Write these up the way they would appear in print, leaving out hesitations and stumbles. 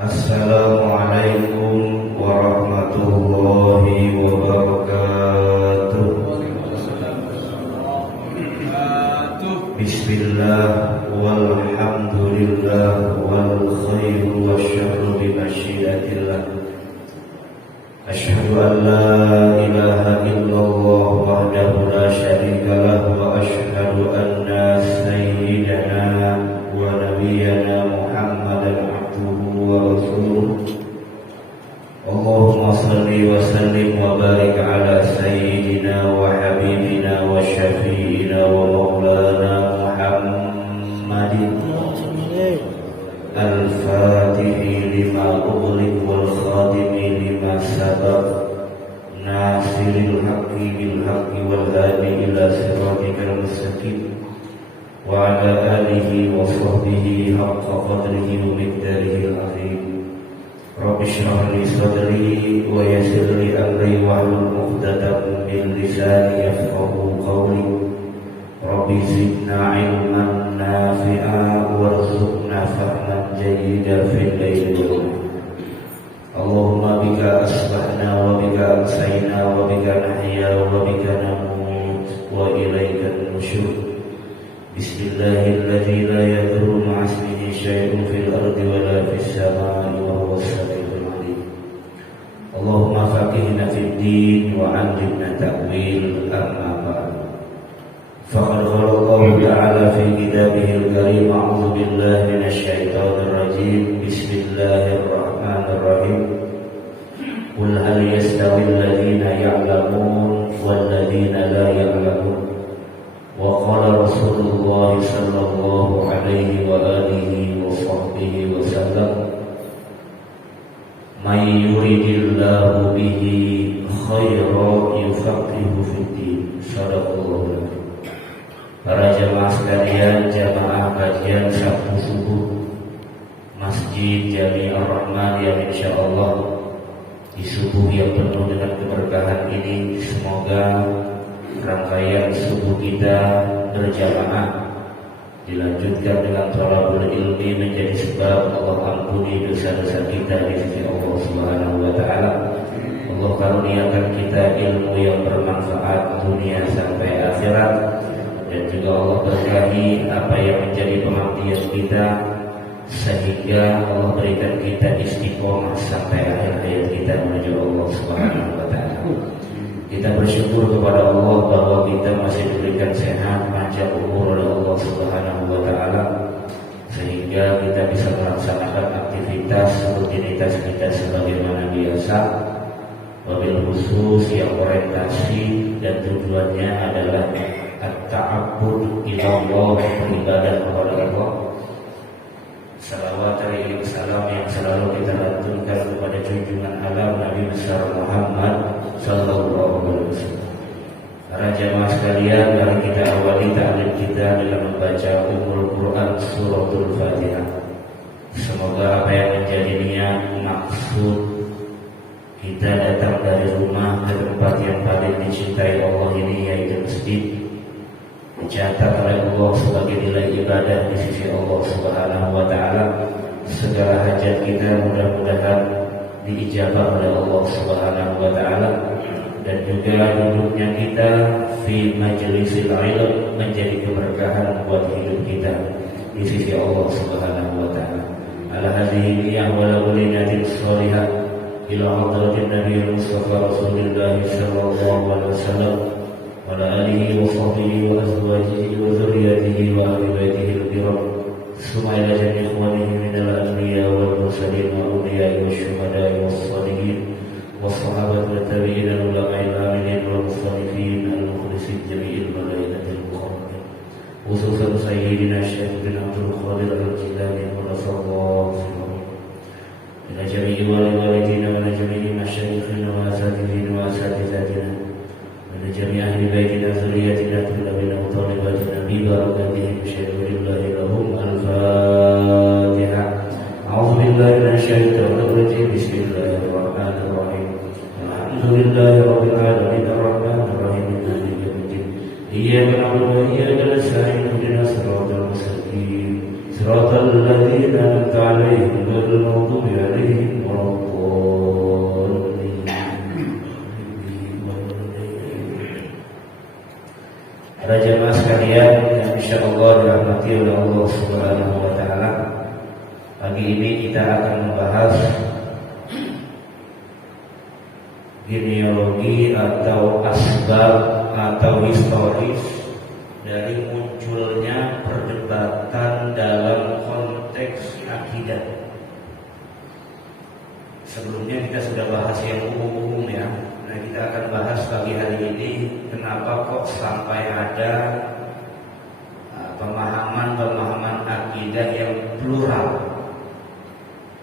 Assalamualaikum warahmatullahi wabarakatuh. Bismillah walhamdulillah wal khairu wasyarru bi masyiatillah. Asyhadu an la ilaha illallah wahdahu la syarika lahu wa asyhadu anna sayyidana wa nabiyyana Muhammadan abduhu wa rasuluh. Allahumma salli wa sallim wa barik ala sayyidina wa habibina wa syafi'ina wa maulana Muhammadin al-fatihi lima ughliq wal khatimi lima sabaq nasiril haqqi bil haqqi wal hadi ila siratikal mustaqim wa ala alihi wa sahbihi haqqa qadrihi wa miqdarihi al-azim. Rabbi shrah li sadri wa yassir li amri wahlul 'uqdatam min lisani yafqahu qawli. Rabbi zidna ilman nafi'a warzuqna fahman jayyidan fil laili wal nahar. Allahumma bika asbahna wa bika amsayna wa bika nahya wa bika namut wa ilaika an-nusyur. Bismillahilladzi la yadurru ma'a ismihi syai'un fil ardi wa la fis samaa'i wa huwas samii'ul 'aliim. Allahumma faqihna fid din wa 'allimna ta'wil, amma ba'd. Faqad qala Allah ta'ala fi kitabihil karim, a'udzu billahi minasy syaithanir rajim. Bismillahirrahmanirrahim. Qul hal yastawil ladzina ya'lamun wal ladzina la ya'lamun. Wa qala Rasulullah sallallahu alaihi wa alihi wa sahbihi wa sallam, may yuridillahu bihi khairan yufaqihu fid din. Sadaqallahu. Para jamaah sekalian, jamaah kajian Sabtu subuh Masjid Jami'ur Rahman yang insyaallah di subuh yang penuh dengan keberkahan ini, semoga rangkaian subuh kita berjamaah dilanjutkan dengan thalabul ilmi menjadi sebab Allah ampuni dosa-dosa kita di sisi Allah Subhanahu wa taala. Allah karuniakan kita ilmu yang bermanfaat dunia sampai akhirat, dan juga Allah berkahi apa yang menjadi pengabdian kita, sehingga Allah berikan kita istiqomah sampai akhir hayat kita menuju Allah Subhanahu wa taala. Kita bersyukur kepada Allah bahwa kita masih diberikan sehat, panjang umur oleh Allah Subhanahu wa taala, sehingga kita bisa melaksanakan aktivitas rutinitas kita sebagaimana biasa. Wabil khusus yang orientasi dan tujuannya adalah at-ta'abbud ila Allah, beribadah kepada Allah. Salawat dan salam yang selalu kita lantunkan kepada junjungan alam Nabi besar Muhammad sallallahu alaihi wasallam. Para jamaah sekalian, mari kita awali ta'lim kita dengan membaca Ummul Quran suratul Fatihah. Semoga apa yang menjadi niat maksud kita datang dari rumah ke tempat yang paling dicintai Allah ini, yaitu masjid, dicatat oleh Allah sebagai nilai ibadah di sisi Allah Subhanahu wa taala. Segala hajat kita mudah-mudahan diijabah oleh Allah Subhanahu wa taala, dan juga duduknya kita fi majlisil ilm menjadi keberkahan buat hidup kita di sisi Allah Subhanahu wa taala. Ala hadhihi niyyah wa lawlinatin shalihah ila hadratin Nabi Mustafa Rasulullah sallallahu alaihi wasallam wa ala alihi wa sahbihi wa azwajihi wa dzurriyyatihi wa ahli baitihi al-kiram. Summa ila jami'i ikhwanihi minal anbiya wal mursalin wa awliya'i wasyuhada'i was-shalihin was-sahabati wat tabi'in ulama'i al-aminin wal musannifin al-mukhlisin jami'il malaikatil muqarrabin, khususan sayyidina Syekh bin Abdul Qadir al-Jilani radhiyallahu anhu. Ila jami'i walidina wa jami'i masyayikhina wa asatidina wa asatidatina wa jami'i ahli baitina zurriyyatina tullabina wa talibatina bi barakatihim syai'ulillahi lahum. Al-Fatihah. A'udzu billahi minasy syaithanir rajim. Bismillahirrahmanirrahim. Alhamdulillahi rabbil alamin arrahmanir rahim maliki yaumiddin. Iyyaka na'budu wa iyyaka nasta'in ihdinas siratal mustaqim siratal ladzina an'amta 'alaihim ghairil maghdubi 'alaihim insyaallah dirahmati oleh Allah Subhanahu wa taala. Pagi ini kita akan membahas genealogi atau asbab atau historis dari munculnya perdebatan dalam konteks akidah. Sebelumnya kita sudah bahas yang umum-umum ya. Nah, kita akan bahas pagi hari ini kenapa kok sampai ada pemahaman-pemahaman akidah yang plural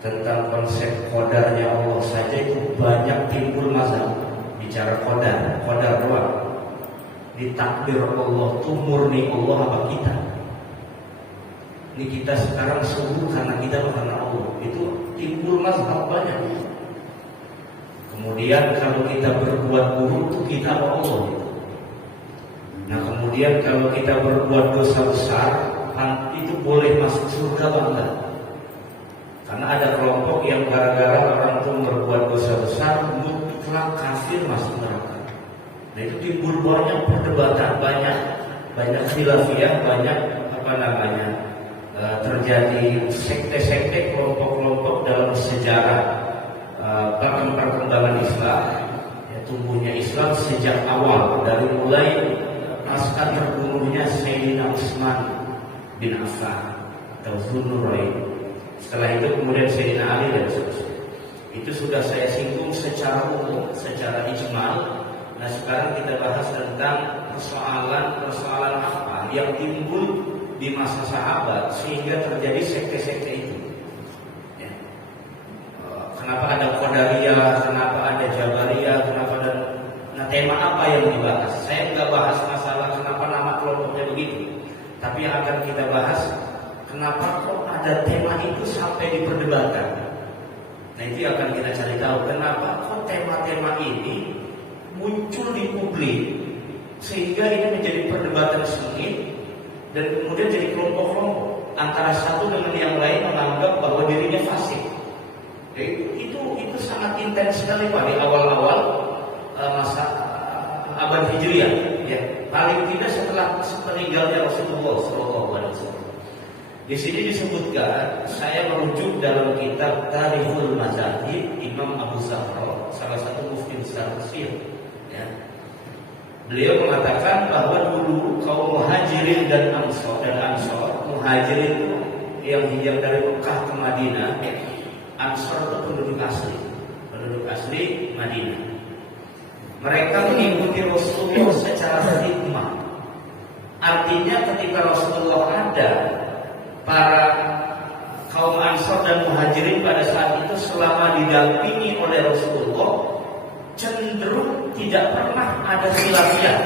tentang konsep qadarnya Allah saja itu banyak timbul mazhab. Bicara qadar doang. Di takdir Allah itu murni Allah apa kita? Ini kita sekarang sembuh karena kita karena Allah. Itu timbul mazhab banyak. Kemudian kalau kita berbuat buruk itu kita apa Allah? Nah kemudian kalau kita berbuat dosa besar itu boleh masuk surga apa enggak? Karena ada kelompok yang gara-gara orang itu berbuat dosa besar mutlak kafir masuk neraka. Nah itu timbul banyak perdebatan, banyak khilafiyah, banyak terjadi sekte-sekte, kelompok-kelompok dalam sejarah perkembangan Islam. Ya, tumbuhnya Islam sejak awal dari mulai pasca terbunuhnya Sayyidina Utsman bin Affan atau Dzulnurain. Setelah itu kemudian Sayyidina Ali dan seterusnya. Itu sudah saya singgung secara umum, secara ijmal. Nah sekarang kita bahas tentang persoalan apa yang timbul di masa sahabat sehingga terjadi sekte-sekte itu. Ya. Kenapa ada Qadariyah, kenapa ada Jabariyah, kenapa ada tema apa yang dibahas? Saya nggak bahas masalah kenapa nama kelompoknya begitu, tapi yang akan kita bahas kenapa kok ada tema itu sampai diperdebatkan. Nah itu akan kita cari tahu kenapa kok tema-tema ini muncul di publik sehingga ini menjadi perdebatan sengit dan kemudian jadi kelompok-kelompok antara satu dengan yang lain menganggap bahwa dirinya fasik. Itu sangat intens sekali Pak di awal-awal masa abad Hijriah ya, paling tidak setelah meninggalnya Rasulullah SAW. Di sini disebutkan, saya merujuk dalam kitab Tarikhul Mazahib Imam Abu Zahra, salah satu mufti besar Mesir. Ya. Beliau mengatakan bahwa dulu kaum Muhajirin dan Ansor, Muhajirin itu yang hijrah dari Mekah ke Madinah, Ansor itu penduduk asli Madinah. Mereka mengikuti Rasulullah secara khidmah. Artinya ketika Rasulullah ada, para kaum Ansor dan Muhajirin pada saat itu selama didampingi oleh Rasulullah cenderung tidak pernah ada khilafiyah,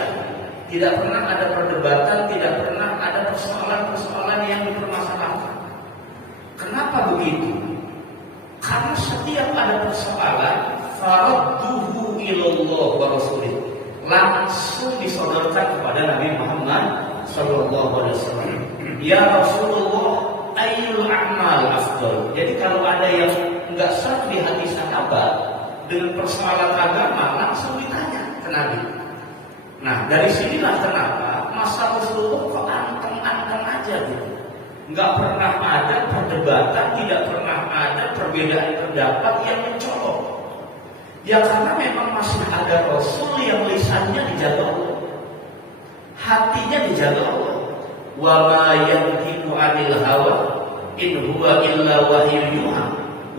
tidak pernah ada perdebatan, tidak pernah ada persoalan-persoalan yang dipermasalahkan. Kenapa begitu? Karena setiap ada persoalan faradduhu ilallah wa rasulih, langsung disodorkan kepada Nabi Muhammad sallallahu alaihi wasallam. Ya Rasulullah, ayyul a'mal afdal. Jadi kalau ada yang enggak sah di hati sahabat dengan persoalan agama, langsung ditanya ke Nabi. Nah, dari sinilah kenapa masa Rasulullah kok anteng-anteng aja gitu. Enggak pernah ada perdebatan, tidak pernah ada perbedaan pendapat yang mencolok. Ya karena memang masih ada Rasul yang lisannya dijaga Allah, hatinya dijaga Allah. Wa ma yantiqu 'anil hawa in huwa illa wahyun yuha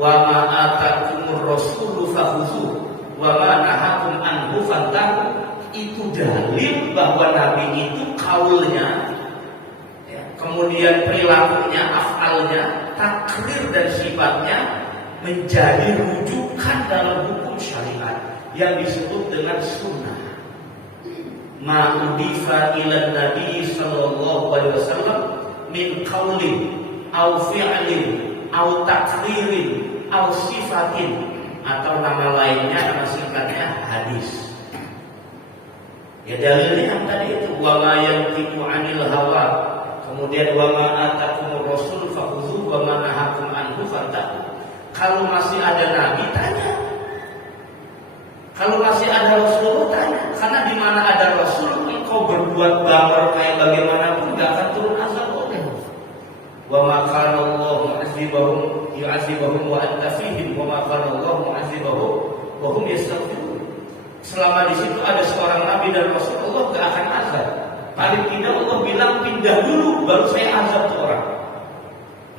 wa ma atakumur rasulu fakhudhu wa ma nahakum anhu fantahu. Itu dalil bahwa Nabi itu kaulnya ya, kemudian perilakunya, afalnya, takrir dan sifatnya menjadi rujukan dalam hukum syariat yang disebut dengan sunnah. Ma'udifa ila Nabi sallallahu alaihi wasallam min qaulin au fi'lin au takririn au sifatin, atau nama lainnya, nama singkatnya hadis. Ya dalilnya yang tadi itu wa ma yantiqu 'anil hawa, kemudian wa ma atakumur rasul fakhudhu wa ma nahakum anhu fantahu. Kalau masih ada nabi tanya, kalau masih ada Rasulullah tanya, karena di mana ada Rasul engkau berbuat bangor kayak bagaimanapun gak akan turun wa ma kana Allah yu'adzibahum wa anta fihim wa ma kana Allah mu'adzibahum wa hum yastaghfirun. Selama di situ ada seorang nabi dan rasul, Allah gak akan azab. Paling tidak Allah bilang pindah dulu baru saya azab tuh orang.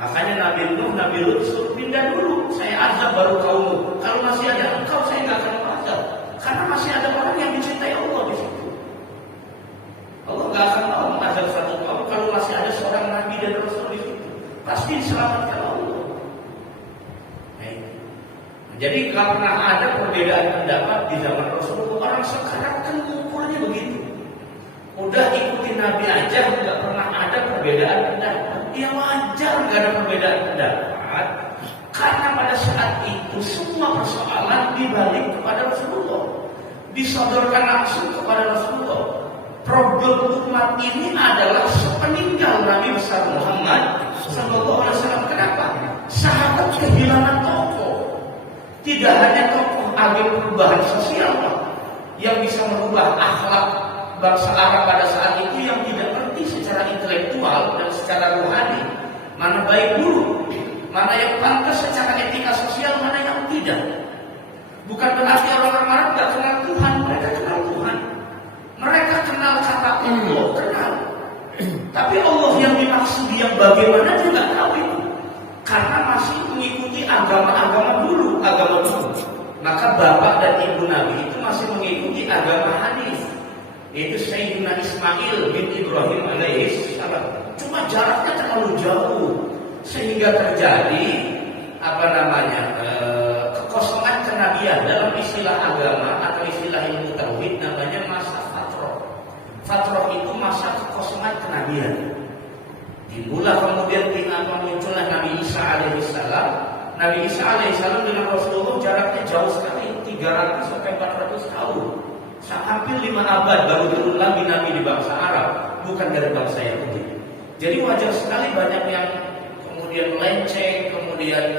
Makanya Nabi Nuh, Nabi Lut suruh pindah dulu, saya azab baru kaummu. Kalau masih ada engkau saya gak akan azab. Karena masih ada orang yang dicintai Allah di situ. Allah gak akan mau mengazab satu kaum kalau masih ada seorang nabi dan rasul di situ. Pasti diselamatkan Allah. Jadi karena ada perbedaan pendapat di zaman Rasulullah, orang sekarang kan ukurnya begitu. Udah ikuti Nabi aja, nggak pernah ada perbedaan pendapat. Ya wajar nggak ada perbedaan pendapat, karena pada saat itu semua persoalan dibalik kepada Rasulullah, disodorkan langsung kepada Rasulullah. Problem umat ini adalah sepeninggal Nabi besar Muhammad Sallallahu Alaihi Wasallam. Kenapa? Sahabat kehilangan tokoh. Tidak hanya tokoh agen perubahan sosial yang bisa merubah akhlak bangsa Arab pada saat itu, yang tidak ngerti secara intelektual dan secara rohani mana baik buruk, mana yang pantas secara etika sosial, mana yang tidak. Bukan berarti orang-orang Arab tidak kenal Tuhan, mereka kenal Tuhan, mereka kenal kata Allah, kenal. Tapi Allah yang dimaksud yang bagaimana dia tidak tahu itu, karena masih mengikuti agama-agama dulu, agama dulu. Maka bapak dan ibu Nabi itu masih mengikuti agama Hanif, yaitu Sayyidina Ismail bin Ibrahim alaihissalam. Cuma jaraknya terlalu jauh sehingga terjadi kekosongan kenabian. Dalam istilah agama atau istilah ilmu tauhid namanya masa fatroh. Fatroh itu masa kekosongan kenabian. Dimulai kemudian muncullah Nabi Isa alaihissalam. Nabi Isa alaihissalam dengan Rasulullah jaraknya jauh sekali, 300 sampai 400 tahun. Hampir 5 abad baru turun lagi Nabi di bangsa Arab, bukan dari bangsa Yahudi. Jadi wajar sekali banyak yang kemudian melenceng, kemudian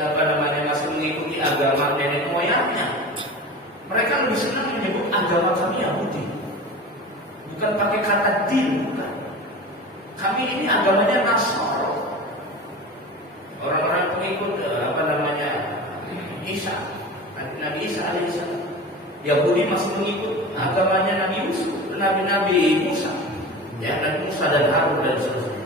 masih mengikuti agama nenek moyangnya. Mereka lebih senang menyebut agama kami Yahudi, bukan pakai kata din, bukan. Kami ini agamanya Nasoro. Orang-orang pengikut Isa, Nabi Isa alaihissalam. Yahudi masih mengikut agamanya Nabi Yusuf, Nabi Musa, ya, Nabi Musa dan Harun dan seterusnya.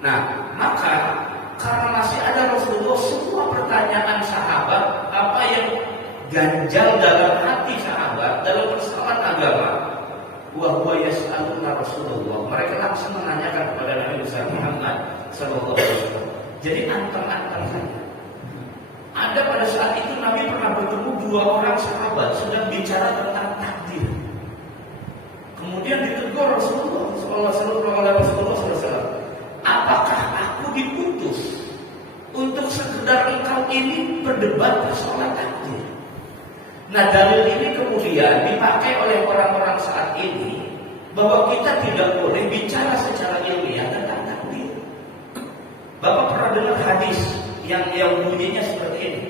Nah, maka karena masih ada Rasulullah, semua pertanyaan sahabat, apa yang ganjal dalam hati sahabat dalam persoalan agama, wa huwa yas'aluna Rasulullah, mereka langsung menanyakan kepada Nabi besar Muhammad sallallahu alaihi wasallam. Jadi anteng-anteng saja. Ada pada saat itu Nabi pernah bertemu 2 orang sahabat sedang bicara tentang takdir. Kemudian ditegur Rasulullah sallallahu alaihi wasallam, apakah aku diputus untuk sekedar engkau ini berdebat persoalan takdir? Nah, dalil ini kemudian dipakai oleh orang-orang saat ini bahwa kita tidak boleh bicara secara ilmiah tentang takdir. Bapak pernah dengar hadis yang bunyinya seperti ini,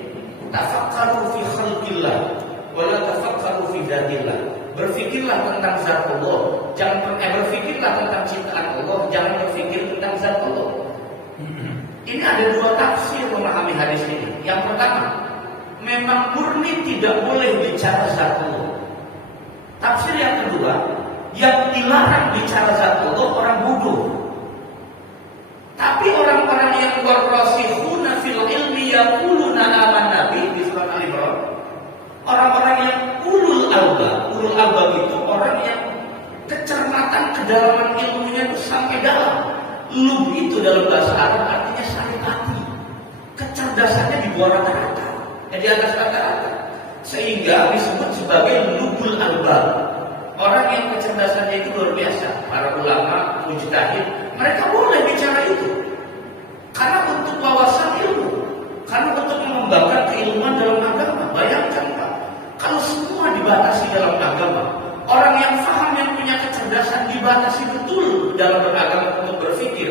tafakkaru fi khalqillah wa la tafakkaru fi dzatillah. Berfikirlah tentang zat Allah, berfikirlah tentang ciptaan Allah, jangan berfikir tentang zat Allah. Ini ada 2 tafsir memahami hadis ini. Yang pertama, memang murni tidak boleh bicara zat Allah. Tafsir yang kedua, yang dilarang bicara zat Allah orang bodoh. Tapi orang-orang yang warasikhuna fil ilmi yaquluna amanna bi surat Al-Imran, orang-orang yang ulul albab itu orang yang kecermatan kedalaman ilmunya itu sampai dalam. Lub itu dalam bahasa Arab artinya sampai hati. Kecerdasannya di bawah rata-rata, di atas rata-rata, sehingga disebut sebagai lubul albab. Orang yang kecerdasannya itu luar biasa. Para ulama, mujtahid, mereka boleh bicara itu karena untuk wawasan ilmu, karena untuk mengembangkan keilmuan dalam agama. Bayangkan Pak, kalau semua dibatasi dalam agama, orang yang paham, yang punya kecerdasan dibatasi betul dalam beragama untuk berpikir,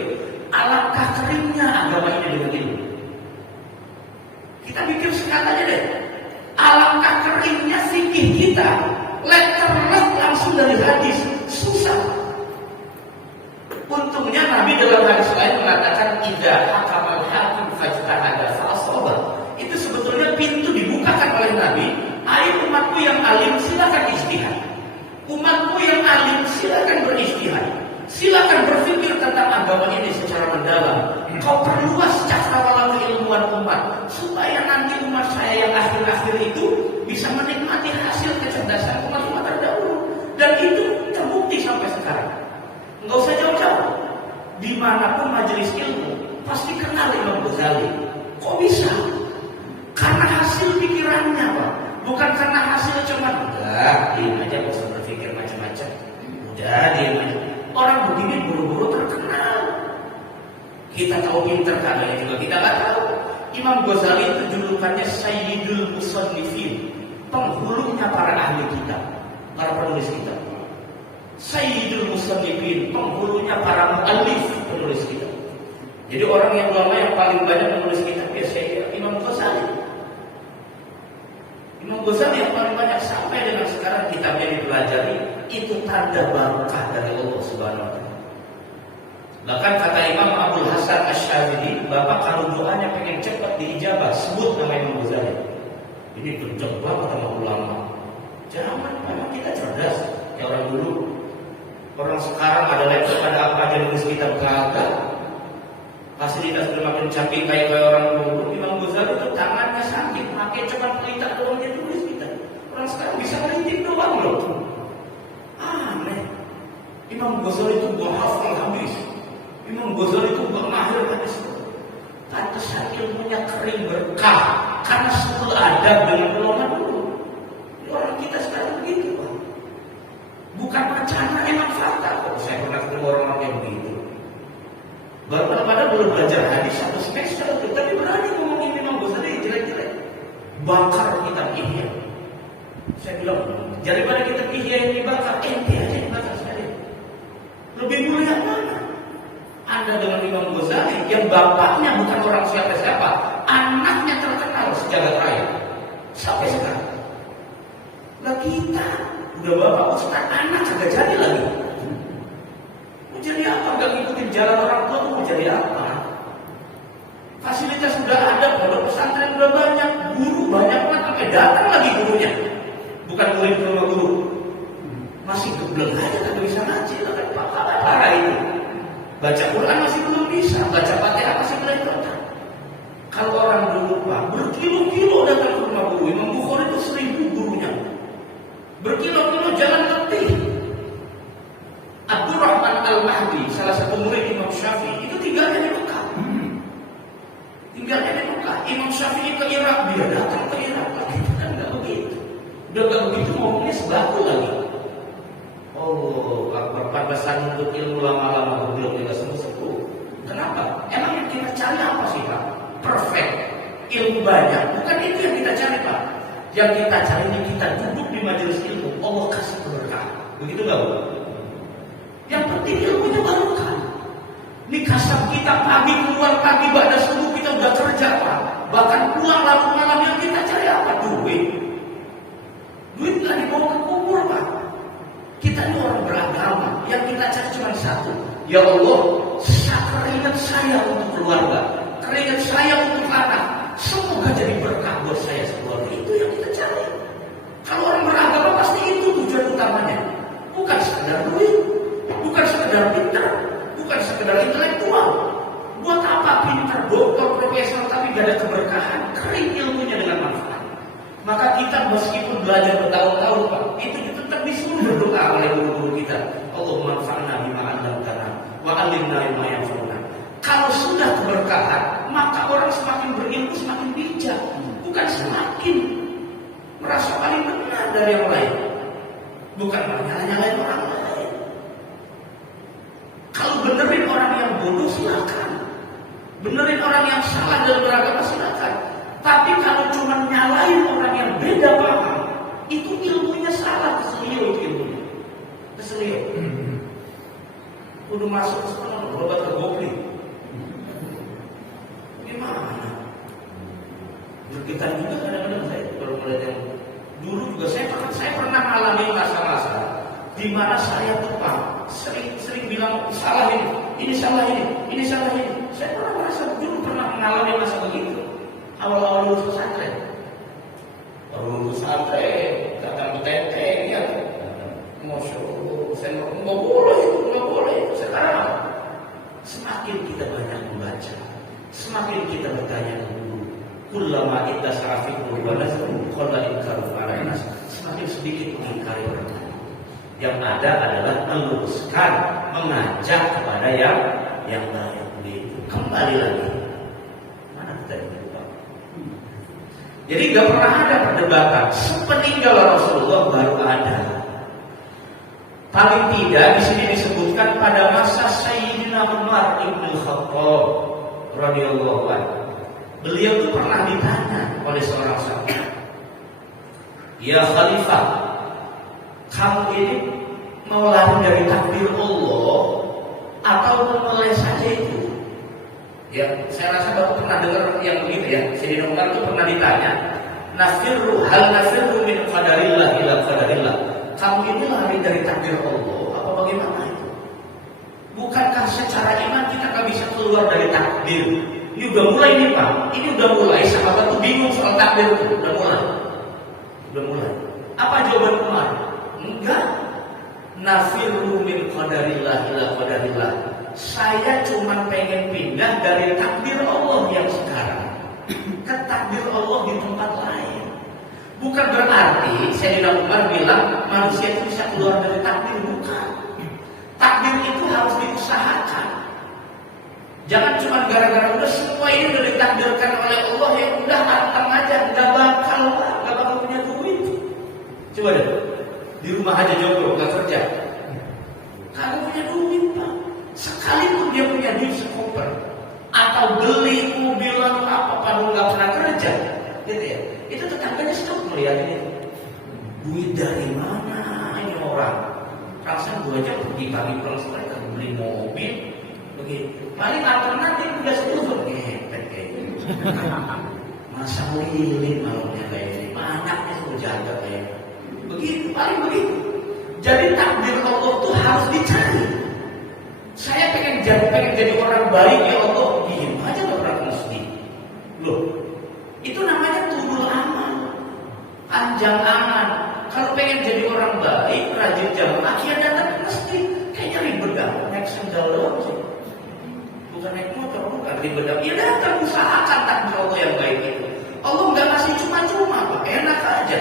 alangkah keringnya agama ini dengan ilmu. Kita pikir sekali aja deh, alangkah keringnya fikih kita, letter-let langsung dari hadis, susah. Untungnya Nabi dalam hadis lain mengatakan idza hakamal fajtahada fa'asaba. Itu sebetulnya pintu dibukakan oleh Nabi. Ayo umatku yang alim silakan ijtihad. Umatku yang alim silakan berijtihad. Silakan berpikir tentang agama ini secara mendalam. Kau perluas cakrawala keilmuan umat supaya nanti umat saya yang akhir-akhir itu bisa menikmati hasil kecerdasan umat-umat terdahulu. Dan itu terbukti sampai sekarang. Enggak usah jauh-jauh. Dimanapun majelis ilmu pasti kenal Imam Ghazali. Kok bisa? Karena hasil pikirannya, Pak. Bukan karena hasil cuma udah diam aja, gak usah berpikir macam-macam. Udah diam aja. Orang begini buru-buru terkenal. Kita tahu pinter kadang juga kita nggak tahu. Imam Ghazali itu julukannya Sayyidul Musannifin, penghulunya para ahli kitab, para penulis kitab. Sayyidul Musannifin, penghulunya para mu'allif, penulis kitab. Jadi orang yang ulama yang paling banyak menulis kitab ya saya Imam Ghazali. Imam Ghazali yang paling banyak sampai dengan sekarang kitabnya dipelajari, itu tanda barokah dari Allah Subhanahu wa taala. Bahkan kata Imam Abdul Hasan Asy-Syadzili, Bapak kalau doanya pengen cepat diijabah, sebut nama Imam Ghazali. Ini kenceng banget sama ulama. Jangan, memang kita cerdas. Ya orang dulu, orang sekarang ada laptop, ada apa aja nulis kitab kagak. Fasilitas sudah makin canggih kayak orang dulu. Imam Ghazali itu tangannya sakit, pakai cepat pelita doang dia tulis kitab. Orang sekarang bisa ngintip doang loh. Aneh. Imam Ghazali itu gak hafal habis. Imam Ghazali itu gak mahir hadis. Pantesan ilmunya kering berkah karena sebel adab dengan ulama dulu. Orang kita sekarang begitu, Pak. Bukan bercanda, emang fakta. Kalau saya pernah ketemu orang-orang yang begitu. Padahal belum belajar hadis satu semester itu, tapi berani ngomongin Imam Ghazali jelek-jelek. Bakar kitab Ihya. Saya bilang, daripada kitab Ihya yang dibakar, ente aja dibakar sekali. Lebih mulia mana? Anda dengan Imam Ghazali yang bapaknya bukan orang siapa-siapa, anaknya terkenal sejagat raya sampai sekarang. Lah kita udah bapak ustaz, anak kagak jadi lagi. Mau jadi apa? Gak ngikutin jalan orang tua, mau jadi apa? Fasilitas sudah ada, pondok pesantren sudah banyak, guru banyak banget, sampai datang lagi gurunya. Bukan murid ke rumah guru, masih geblek aja kagak bisa ngaji, kan parah ini. Baca Quran masih belum bisa, baca Fatihah masih belepotan. Kalau orang dulu Pak, berkilo-kilo datang ke rumah guru. Imam Bukhari itu 1000 gurunya. Berkilo-kilo jalan letih. Abdurrahman Al-Mahdi, salah satu murid Imam Syafi'i, itu tinggalnya di Mekah. Tinggalnya di Mekah. Imam Syafi'i ke Irak, dia datang ke Irak. Itu kan nggak begitu. Udah nggak begitu ngomongnya sebatu lagi. Oh, pantesan untuk ilmu lama-lama belum kita sembuh. Kenapa? Emang yang kita cari apa sih, Pak? Perfect, ilmu banyak. Bukan itu yang kita cari, Pak. Yang kita cari ini kita duduk di majelis ilmu, Allah kasih berkah. Begitu nggak, Bu? Yang penting ilmunya barokah. Ini kasar kita pagi keluar pagi pada subuh kita udah kerja, Pak. Bahkan pulang larut malam yang kita cari apa? Duit. Duit nggak dibawa ke kubur, Pak. Kita ini orang beragama, yang kita cari cuma satu. Ya Allah, keringat saya untuk keluarga, keringat saya untuk anak, semoga jadi berkah buat saya sekeluarga. Itu yang kita cari. Kalau orang beragama pasti itu tujuan utamanya. Bukan sekedar duit, bukan sekedar pintar, bukan sekedar intelektual. Buat apa pintar, dokter, profesor, tapi gak ada keberkahan, kering ilmunya dengan manfaat. Maka kita meskipun belajar bertahun-tahun, Pak, itu tetap disuruh berdoa oleh guru-guru kita. Allahumma anfa'na bima 'allamtana wa 'allimna ma yanfa'una. Kalau sudah keberkahan, maka orang semakin berilmu semakin bijak, bukan semakin merasa paling benar dari yang lain. Bukan nyala-nyalain orang lain. Kalau benerin orang yang bodoh silakan. Benerin orang yang salah dalam beragama silakan. Tapi kalau cuma nyalain orang yang beda paham, itu ilmunya salah, keselio itu ilmunya. Keselio. Udah masuk ke sana, berobat ke gopli. Gimana? Bergetar juga kadang-kadang saya kalau melihat yang dulu juga saya pernah mengalami masa-masa di mana saya tuh Pak sering bilang salah ini salah ini salah ini. Saya pernah merasa dulu pernah mengalami masa begitu. Awal-awal lulus pesantren. Lulus pesantren, datang betenteng ya. Masya Allah, saya nggak boleh. Sekarang semakin kita banyak membaca, semakin kita bertanya ke guru. Kullama idza sarafiqu wa nazru qala inkaru ala nas. Semakin sedikit mengingkari orang lain. Yang ada adalah meluruskan, mengajak kepada yang baik. Begitu. Kembali lagi. Mana kita ini? Jadi gak pernah ada perdebatan. Sepeninggal Rasulullah baru ada. Paling tidak di sini disebutkan pada masa Sayyidina Umar ibn Khattab radhiyallahu anhu. Beliau itu pernah ditanya oleh seorang sahabat, "Ya Khalifah, kamu ini mau lari dari takdir Allah atau memulai saja itu?" Ya, saya rasa bapak pernah dengar yang begitu ya. Sayyidina Umar itu pernah ditanya, hal nafirru min qadarillah ila qadarillah. Kamu ini lari dari takdir Allah apa bagaimana itu? Bukankah secara iman kita nggak bisa keluar dari takdir? Ini udah mulai nih Pak. Ini udah mulai. Sahabat tuh bingung soal takdir itu. Udah mulai. Apa jawaban Umar? Enggak. Nafirru min qadarillah ila qadarillah. Saya cuma pengen pindah dari takdir Allah yang sekarang ke takdir Allah di tempat lain. Bukan berarti Sayyidina Umar bilang manusia itu bisa keluar dari takdir. Bukan. Takdir itu harus diusahakan. Jangan cuma gara-gara udah semua ini udah ditakdirkan oleh Allah, ya udah anteng aja, nggak bakal punya duit. Coba deh, di rumah aja jomblo, nggak kerja, kagak punya duit Pak. Sekalipun dia punya duit sekoper, atau beli mobil atau apa nggak pernah kerja, gitu ya. Itu tetangganya stop melihat ini. Duit dari mana ini orang? Rasa gue aja pergi pagi pulang sore beli mobil. Begitu. Paling alternatif udah setuju ngepet kayak gitu. Masa lilin malamnya kayak ini, anaknya suruh jaga kayak begitu, paling begitu. Jadi takdir Allah tuh harus dicari. Saya pengen jadi orang baik ya Allah, diem aja gak pernah ke masjid. Loh, itu namanya tulul amal, panjang aman. Kalau pengen jadi orang baik, rajin jamaah, ya datang ke masjid. Kayaknya ribet dah, naik sendal doang sih. Bukan naik motor, bukan ribet. Ya datang, usahakan takdir Allah yang baik itu. Allah nggak kasih cuma-cuma, Pak. Enak aja.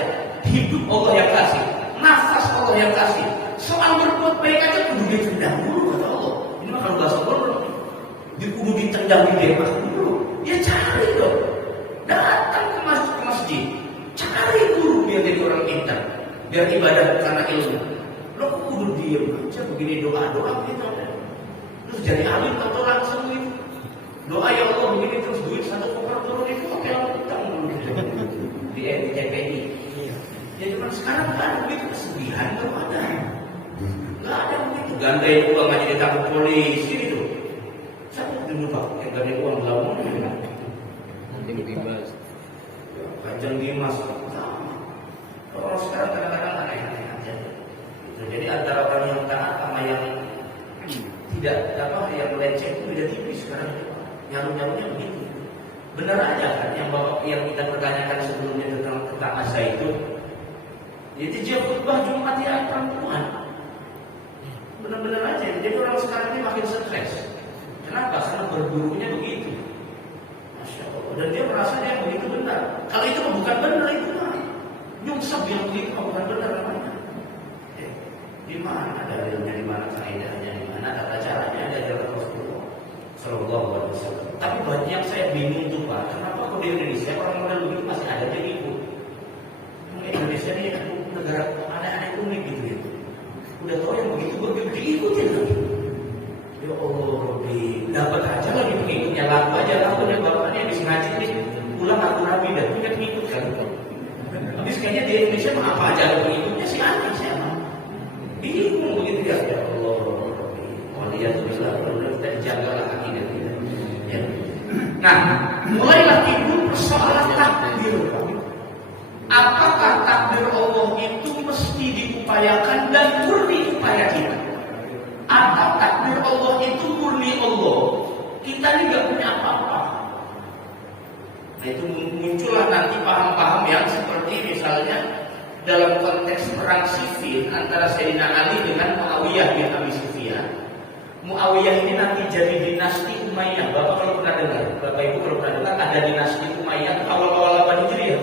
Hidup Allah yang kasih, nafas Allah yang kasih. Soal berbuat baik aja kudu ditendang dulu kata Allah. Ini mah kalau bahasa Allah, kudu ditendang di demak dulu. Ya cari dong. Datang ke masjid, cari dulu biar jadi orang pintar, biar ibadah karena ilmu. Lo kudu diem aja begini doa gitu. Terus jadi alim atau langsung itu doa ya Allah begini terus duit satu koper turun itu pakai utang dulu di NTPI. Ya cuma sekarang nggak ada begitu, kesugihan tuh ada, nggak ada begitu. Gandai uang aja ditangkap polisi itu. Siapa dulu Pak yang gandai uang belum? Kanjeng Dimas. Kanjeng Dimas sama. Kalau sekarang kadang-kadang aneh-aneh aja. Jadi antara orang yang taat sama yang tidak yang melenceng itu beda tipis sekarang. Nyaru-nyarunya begitu. Benar aja kan yang kita pertanyakan sebelumnya tentang asa itu. Jadi dia khutbah Jumat ya perempuan. Benar-benar aja. Jadi orang sekarang ini makin stres. Kenapa? Karena bergurunya begitu. Masya Allah. Dan dia merasa dia begitu benar. Kalau itu bukan benar itu mah nyungsep yang begitu bukan benar namanya. Di mana dalilnya, di mana kaidahnya, di mana tata caranya dari Rasulullah Sallallahu Alaihi Wasallam. Tapi banyak yang saya bingung tuh Pak. Kenapa kok di Indonesia orang model begitu masih ada yang ikut? Indonesia ini negara aneh-aneh unik gitu ya. Udah tahu yang begitu diikutin lagi. Ya Allah, Rabbi, dapat aja lagi pengikutnya, laku aja lakunya bapaknya bisa ngaji nih. Pulang aku Nabi dan punya pengikut kan. Habis kayaknya di Indonesia mah apa aja ada pengikutnya si aneh siapa? Bingung begitu ya. Ya Allah, Rabbi, waliyadzubillah, kita jagalah akidah kita. Ya. Nah, mulailah timbul persoalan takdir. Apakah takdir Allah itu mesti diupayakan dan murni upaya kita? Atau takdir Allah itu murni Allah? Kita ini gak punya apa-apa. Nah itu muncullah nanti paham-paham yang seperti misalnya dalam konteks perang sivil antara Sayyidina Ali dengan Muawiyah bin Abi Sufyan. Muawiyah ini nanti jadi dinasti Umayyah. Bapak kalau pernah dengar, Bapak Ibu kalau pernah dengar ada dinasti Umayyah awal-awal 8 Hijriah.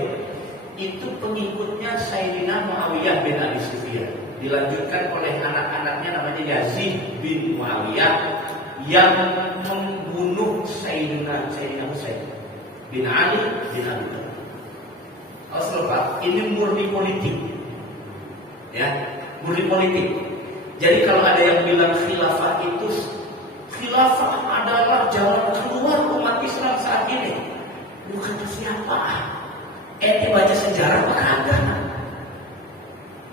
Itu pengikutnya Sayyidina Muawiyah bin Abi Sufyan. Dilanjutkan oleh anak-anaknya namanya Yazid bin Muawiyah yang membunuh Sayyidina Husain bin Ali bin Abi Thalib. Pak, ini murni politik, ya, murni politik. Jadi kalau ada yang bilang khilafah itu khilafah adalah jalan keluar umat Islam saat ini, bukan siapa? Ente baca sejarah mana ada?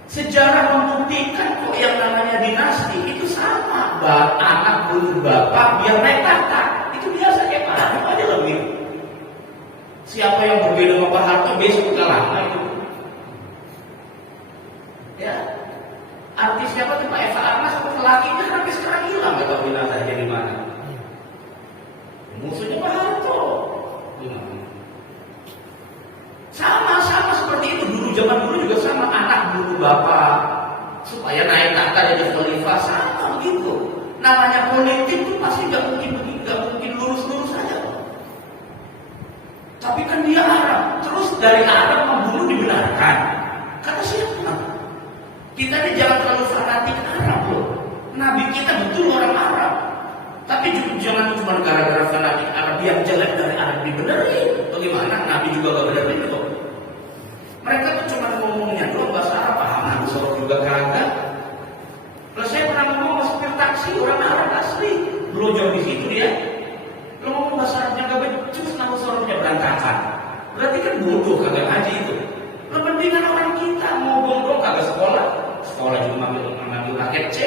Sejarah membuktikan kok yang namanya dinasti itu sama, anak bunuh bapak biar naik tahta, itu biasa ya Pak, itu aja lebih. Siapa yang berbeda sama Pak Harto besok kalah itu. Ya, artis siapa tuh Pak Eva Arnas lakinya sampai sekarang hilang nggak tahu binatangnya di mana. Musuhnya Pak Harto. Sama seperti itu zaman dulu juga sama, anak bunuh bapak supaya naik tahta jadi khalifah, sama begitu. Namanya politik itu pasti nggak mungkin lurus saja. Tapi kan dia Arab, terus dari Arab membunuh dibenarkan. Kata siapa? Kita ini jangan terlalu fanatik Arab loh. Nabi kita betul orang Arab. Tapi jangan cuma gara-gara fanatik Arab yang jelek dari Arab dibenerin. Bagaimana? Nabi juga gak benerin kok. Mereka tuh cuma ngomongnya doang bahasa Arab, paham Nabi Sorok juga kagak. Kalau saya pernah ngomong masuk taksi orang Arab asli, belum di situ dia. Kalau ngomong bahasa Arabnya gak becus, Nabi Soroknya berantakan. Berarti kan bodoh kagak ngaji itu. Kepentingan orang kita mau bonggong kagak sekolah cuma mengambil paket C.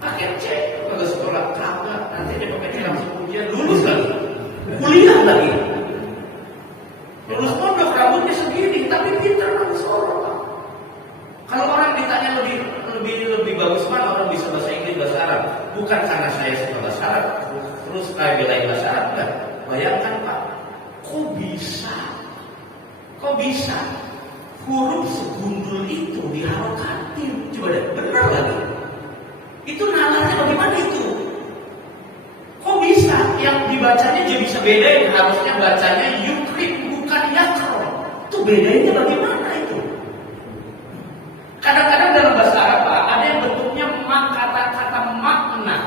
Paket C kagak sekolah kagak, nanti dia pakai C langsung ujian lulus lagi, kuliah lagi. Lulus pondok rambutnya segini, tapi pintar Nabi Sorok. Kalau orang ditanya lebih bagus mana orang bisa bahasa Inggris, bahasa Arab, bukan karena saya suka bahasa Arab, terus saya belain bahasa Arab, enggak. Bayangkan Pak, kok bisa huruf segundul itu diharokatin? Coba deh, benar lagi. Itu nalarnya bagaimana itu? Kok bisa yang dibacanya jadi bisa bedain? Harusnya bacanya yukrim bukan yakro. Itu bedanya bagaimana itu? Kadang-kadang dalam bahasa Arab Pak, ada yang bentuknya kata-kata makna.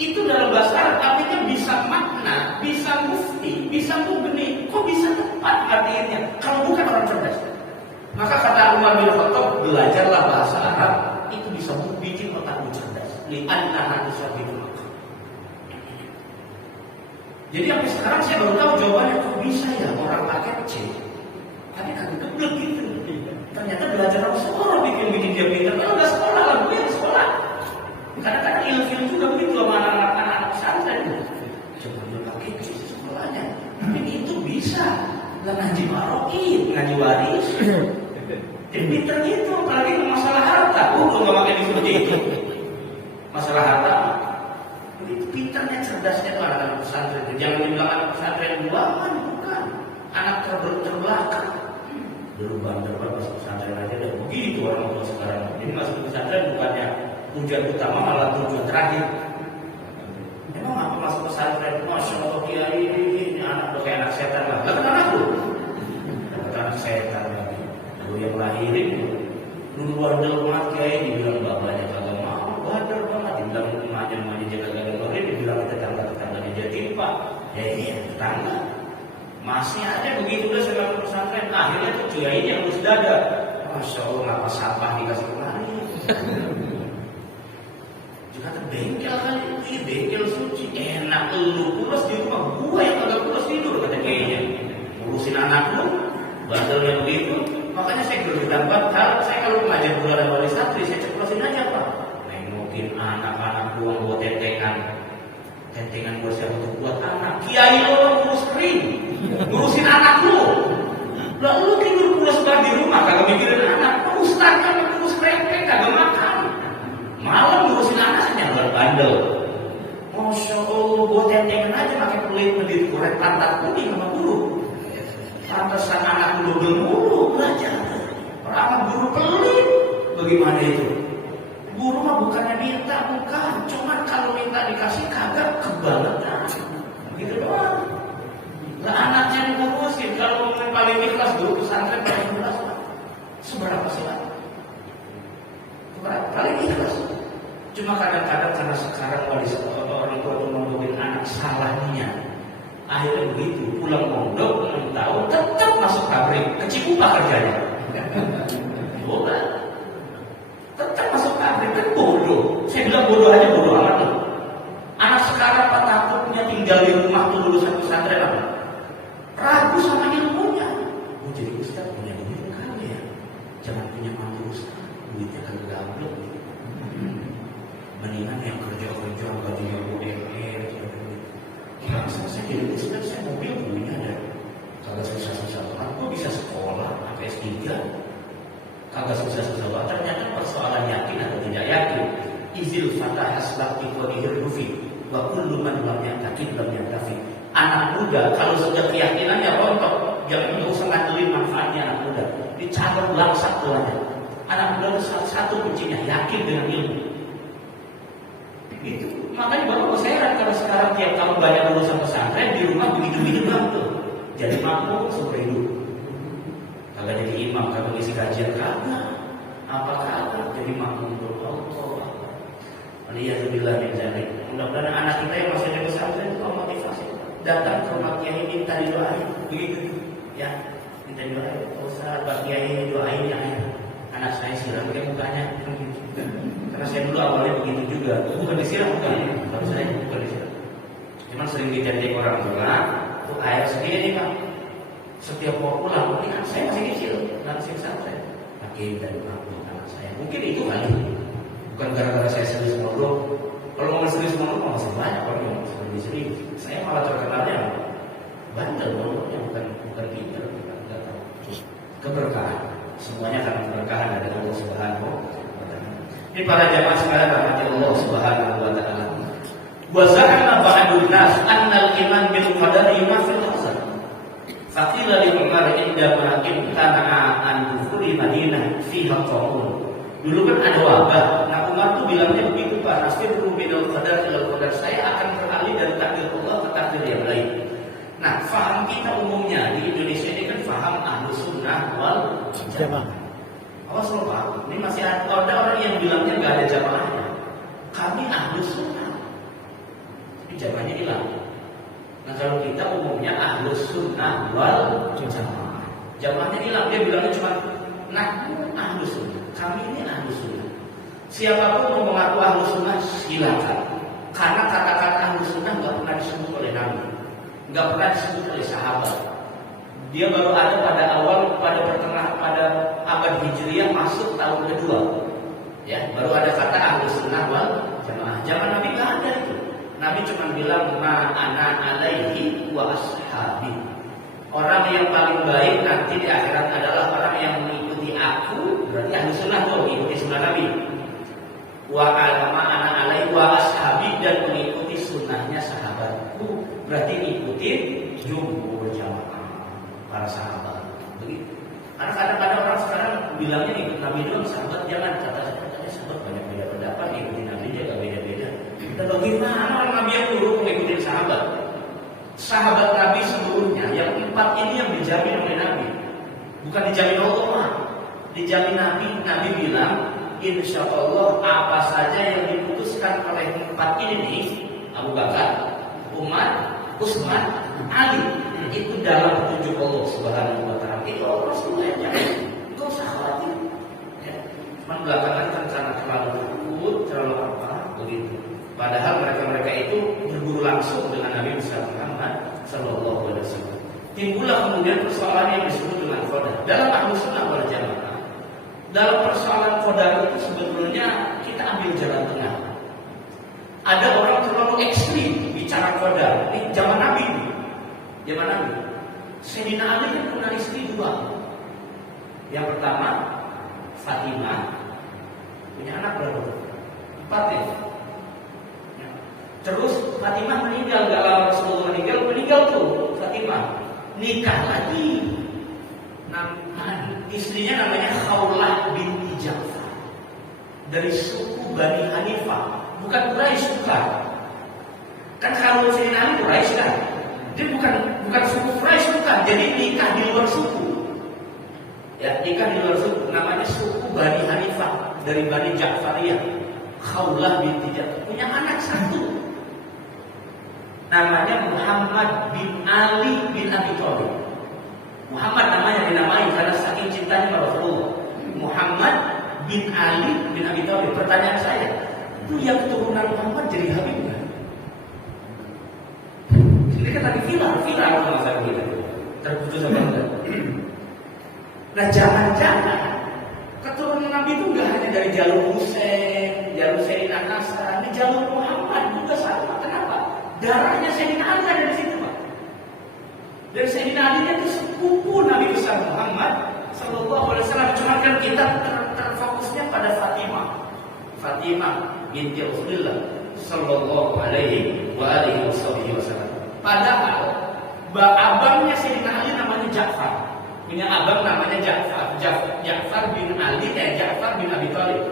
Itu dalam bahasa Arab artinya bisa makna, bisa mufti, bisa mubni. Kok bisa tepat artinya? Kalau bukan orang cerdas. Maka kata Umar bin Khattab, belajarlah bahasa Arab, itu bisa bikin otakmu cerdas. Li'annaha tusabbihul maqam. Jadi sampai sekarang saya baru tahu jawabannya, kok bisa ya orang pakai C. Tapi kagak geblek gitu. Ternyata belajar harus sekolah bikin dia pintar. Kalau nggak sekolah lah, gue yang sekolah. Kadang-kadang ilfil juga begitu sama anak-anak pesantren. Coba dia pakai C sekolahnya. Tapi itu bisa. Nggak ngaji maroki, ngaji waris. Jadi pintar gitu, apalagi masalah harta. Kalau nggak pakai seperti itu. Masalah harta. Itu pintarnya, cerdasnya tuh anak-anak pesantren. Jangan dibilang anak pesantren buangan, bukan. Anak terbelakang. Dulu bandar masuk pesantren aja udah begitu orang tua sekarang. Jadi masuk pesantren bukannya tujuan utama, malah tujuan terakhir. Emang apa masuk pesantren? Masya Allah kiai ini anak udah kayak anak setan lah. Gak kenal aku. Dapat anak setan lagi. Dulu yang lahirin dulu bandel banget kiai, dibilang bapaknya kagak mau, bandel banget. Dibilang emaknya jaga kagak ngorin, dibilang tetangga dia timpa. Ya iya tetangga. Masih ada begitu udah segala pesantren. Akhirnya tuh kiai yang harus dada. Masya Allah ngapa sampah dikasih kemari. Juga bengkel kali, ini bengkel suci. Enak lu pulas di rumah, gue yang agak pulas tidur kata kayaknya. Ngurusin anak lu, bandelnya begitu. Makanya saya berpendapat, saya kalau mengajar bulan wali santri, saya ceplosin aja Pak. Nengokin anak-anak buang buat tentengan buat siapa tuh buat anak. Kiai lo ngurus kering, ngurusin anak lu. Lalu lu tidur pulas banget di rumah, kagak mikirin anak. Ustaz kan ngurus krempeng, kagak makan. Malam ngurusin anak nyambar bandel. Masya Allah, buat tentengan aja pakai pelit medit korek pantat kuning sama pegel mulu belajar. Orang guru pelit, bagaimana itu? Guru mah bukannya minta, bukan. Cuman kalau minta dikasih kagak kebangetan. Gitu doang. Lah anaknya ngurusin, kalau paling ikhlas guru pesantren paling ikhlas. Seberapa sih Pak? Paling ikhlas. Cuma kadang-kadang karena sekarang orang tua itu ngomongin anak salahnya. Akhirnya begitu, pulang mondok 6 tahun tetap masuk pabrik, kecipupa kerjanya. Bodoh. Tetap masuk pabrik, kan bodoh. Saya bilang bodoh aja bodoh amat loh. Anak sekarang apa takutnya tinggal di rumah tuh lulusan pesantren apa? Ragu sama ilmunya. Oh jadi Ustaz punya duit kali ya? Jangan punya mantu Ustaz, duitnya kan gablok. Mendingan yang kerja-kerja gajinya UMR. Bangsa saya jadi Ustaz, saya mobil punya ada. Kagak susah-susah banget, kok bisa sekolah sampai S3? Kagak susah-susah banget. Ternyata persoalan yakin atau tidak yakin. Izil fatah aslak iqadihir rufi wa kullu man lam yakin lam yantafi. Anak muda kalau sudah keyakinannya rontok, jangan usah ngandelin manfaatnya anak muda. Dicabut langsat tuanya. Anak muda itu satu kuncinya yakin dengan ilmu. Gitu. Makanya baru saya heran kalau sekarang tiap tahun banyak lulusan pesantren di rumah begitu-begitu banget. Jadi mampu seumur hidup. Kagak jadi imam, kagak ngisi kajian, kagak. Apa kagak jadi mampu untuk Allah. Alhamdulillah min dzalik. Mudah-mudahan anak kita yang masih ada pesantren itu motivasi. Datang ke rumah kiai minta didoain, begitu. Ya, minta didoain. Ustaz, Pak Kiai doain ya. Anak saya siram pakai mukanya. Karena saya dulu awalnya begitu juga. Bukan disiram, bukan. Tapi saya bukan disiram. Cuman sering dijanji orang tua. Tuh ayah sendiri Pak. Setiap mau pulang, ini kan saya masih kecil, langsung pesantren. Pakai dan anak saya. Mungkin itu kali. Bukan gara-gara saya serius ngobrol. Kalau mau serius ngobrol masih banyak orang yang serius. Saya malah terkenalnya bandel ngobrolnya, bukan pintar, bukan tahu. Keberkahan. Semuanya karena keberkahan dari Allah Subhanahu wa taala. Ini para jamaah sekalian rahmati Allah Subhanahu wa taala. Wa za'ama ba'dun nas anna al-iman bil qadari ma fil qadar. Faqila li Umar indama imtana'a an dukhuli Madinah fiha qaum. Dulu kan ada wabah. Nah Umar tuh bilangnya begitu Pak, nasfiru minal qadar ilal qadar. Saya akan beralih dari takdir Allah ke takdir yang lain. Nah, faham kita umumnya di Indonesia ini kan faham Ahlus Sunnah wal Jamaah. Awas loh Pak, ini masih ada orang yang bilangnya nggak ada jamaahnya. Kami Ahlus Sunnah. Ini jamaahnya hilang. Nah kalau kita umumnya Ahlus Sunnah wal Jamaah. Jamaahnya hilang, dia bilangnya cuma nahnu Ahlus Sunnah. Kami ini Ahlus Sunnah. Siapapun mau mengaku Ahlus Sunnah silakan. Karena kata-kata Ahlus Sunnah nggak pernah disebut oleh Nabi, nggak pernah disebut oleh sahabat. Dia baru ada pada awal, pada pertengahan, pada abad Hijriyah masuk tahun kedua. Ya, baru ada kata Ahlus Sunnah wal Jamaah. Zaman Nabi nggak ada itu. Nabi cuma bilang ma ana alaihi wa ashabi. Orang yang paling baik nanti di akhirat adalah orang yang mengikuti aku, berarti Ahlus Sunnah tuh mengikuti sunnah Nabi. Wa alama ana alaihi wa ashabi, dan mengikuti sunnahnya sahabatku, berarti ikuti jumhur jamaah para sahabat. Begitu. Karena kadang-kadang orang sekarang bilangnya ikut Nabi doang, sahabat jangan. Katanya sahabat banyak beda pendapat, ikuti Nabi juga beda-beda. Dan bagaimana orang Nabi yang turun mengikuti sahabat? Sahabat Nabi seluruhnya, yang 4 ini yang dijamin oleh Nabi, bukan dijamin Allah, dijamin Nabi. Nabi bilang, insya Allah apa saja yang diputuskan oleh 4 ini nih, Abu Bakar, Umar, Utsman, Ali, itu dalam petunjuk Allah Subhanahu wa taala. Itu Allah semuanya. Enggak usah khawatir. Ya. Cuma belakangan kan karena terlalu takut, terlalu apa begitu. Padahal mereka itu berburu langsung dengan Nabi Muhammad sallallahu alaihi wasallam. Timbullah kemudian persoalan yang disebut dengan qadar. Dalam Ahlus Sunnah wal Jamaah, dalam persoalan qadar itu sebetulnya kita ambil jalan tengah. Ada orang terlalu ekstrim bicara qadar. Ini zaman Nabi. Zaman Nabi. Sayyidina Ali kan punya istri 2. Yang pertama Fatimah, punya anak berapa? 4 ya. Terus Fatimah meninggal, gak lama Rasulullah meninggal tuh Fatimah nikah lagi Istrinya namanya Khawlah binti Ja'far dari suku Bani Hanifah, bukan Quraisy, bukan. Kan kalau Sayyidina Ali Quraisy kan, dia bukan suku Quraisy, bukan. Jadi nikah di luar suku. Ya, nikah di luar suku, namanya suku Bani Hanifah dari Bani Ja'fariyah. Khawlah binti Ja'far punya anak satu, namanya Muhammad bin Ali bin Abi Thalib. Muhammad namanya dinamai karena saking cintanya pada Rasulullah. Muhammad bin Ali bin Abi Thalib. Pertanyaan saya, itu yang keturunan Muhammad jadi Habib kan? Ini kan lagi viral masa kita terputus apa enggak? Nah, jangan-jangan keturunan Nabi itu enggak hanya dari jalur Husain, jalur Sayyidina Hasan, ini jalur Muhammad juga sama. Kenapa? Darahnya Sayyidina Ali ada di situ, Pak. Dan Sayyidina Ali itu sepupu Nabi besar Muhammad sallallahu alaihi wasallam. Cuma kan kita terfokusnya pada Fatimah binti Rasulullah sallallahu alaihi wasallam. Padahal abangnya Sayyidina Ali namanya Ja'far. Punya abang namanya Ja'far bin Ali dan Ja'far bin Abi Thalib.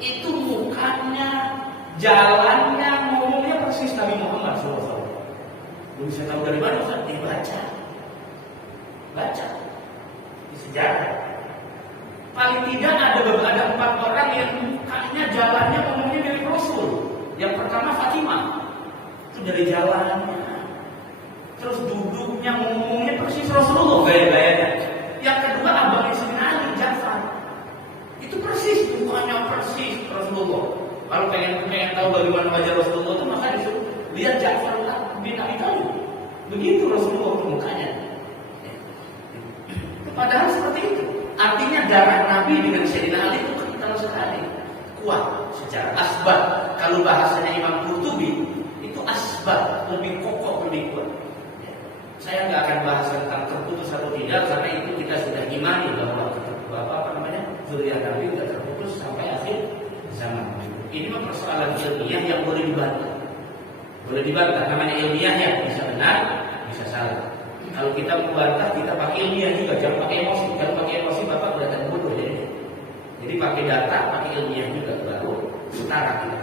Itu mukanya, jalannya, ngomongnya persis Nabi Muhammad sallallahu alaihi wasallam. Belum bisa tahu dari mana, Ustaz? Baca di sejarah. Paling tidak ada 4 orang yang mukanya, jalannya, ngomongnya dari Rasul. Yang pertama Fatimah, itu dari jalannya. Terus duduknya, ngomongnya persis Rasulullah, gaya-gayanya. Yang kedua abangnya Sayyidina Ali, Ja'far. Itu persis, mukanya persis Rasulullah. Kalau pengen tahu bagaimana wajah Rasulullah itu, maka disuruh lihat Ja'far bin Abi Thalib. Begitu Rasulullah itu mukanya. Padahal seperti itu. Artinya darah Nabi dengan Sayyidina Ali itu kental sekali, kuat secara asbab. Kalau bahasanya Imam Qurtubi itu asbab, lebih kokoh, lebih kuat. Saya nggak akan bahas tentang terputus atau tidak, karena itu kita sudah imani bahwa zuriat Nabi sudah terputus sampai akhir zaman. Ini mah persoalan ilmiah yang boleh dibantah. Namanya ilmiah ya, bisa benar, bisa salah. Kalau kita membantah, kita pakai ilmiah juga, jangan pakai emosi. Kalau pakai emosi, Bapak kelihatan bodoh jadi pakai data, pakai ilmiah juga, baru setara kita.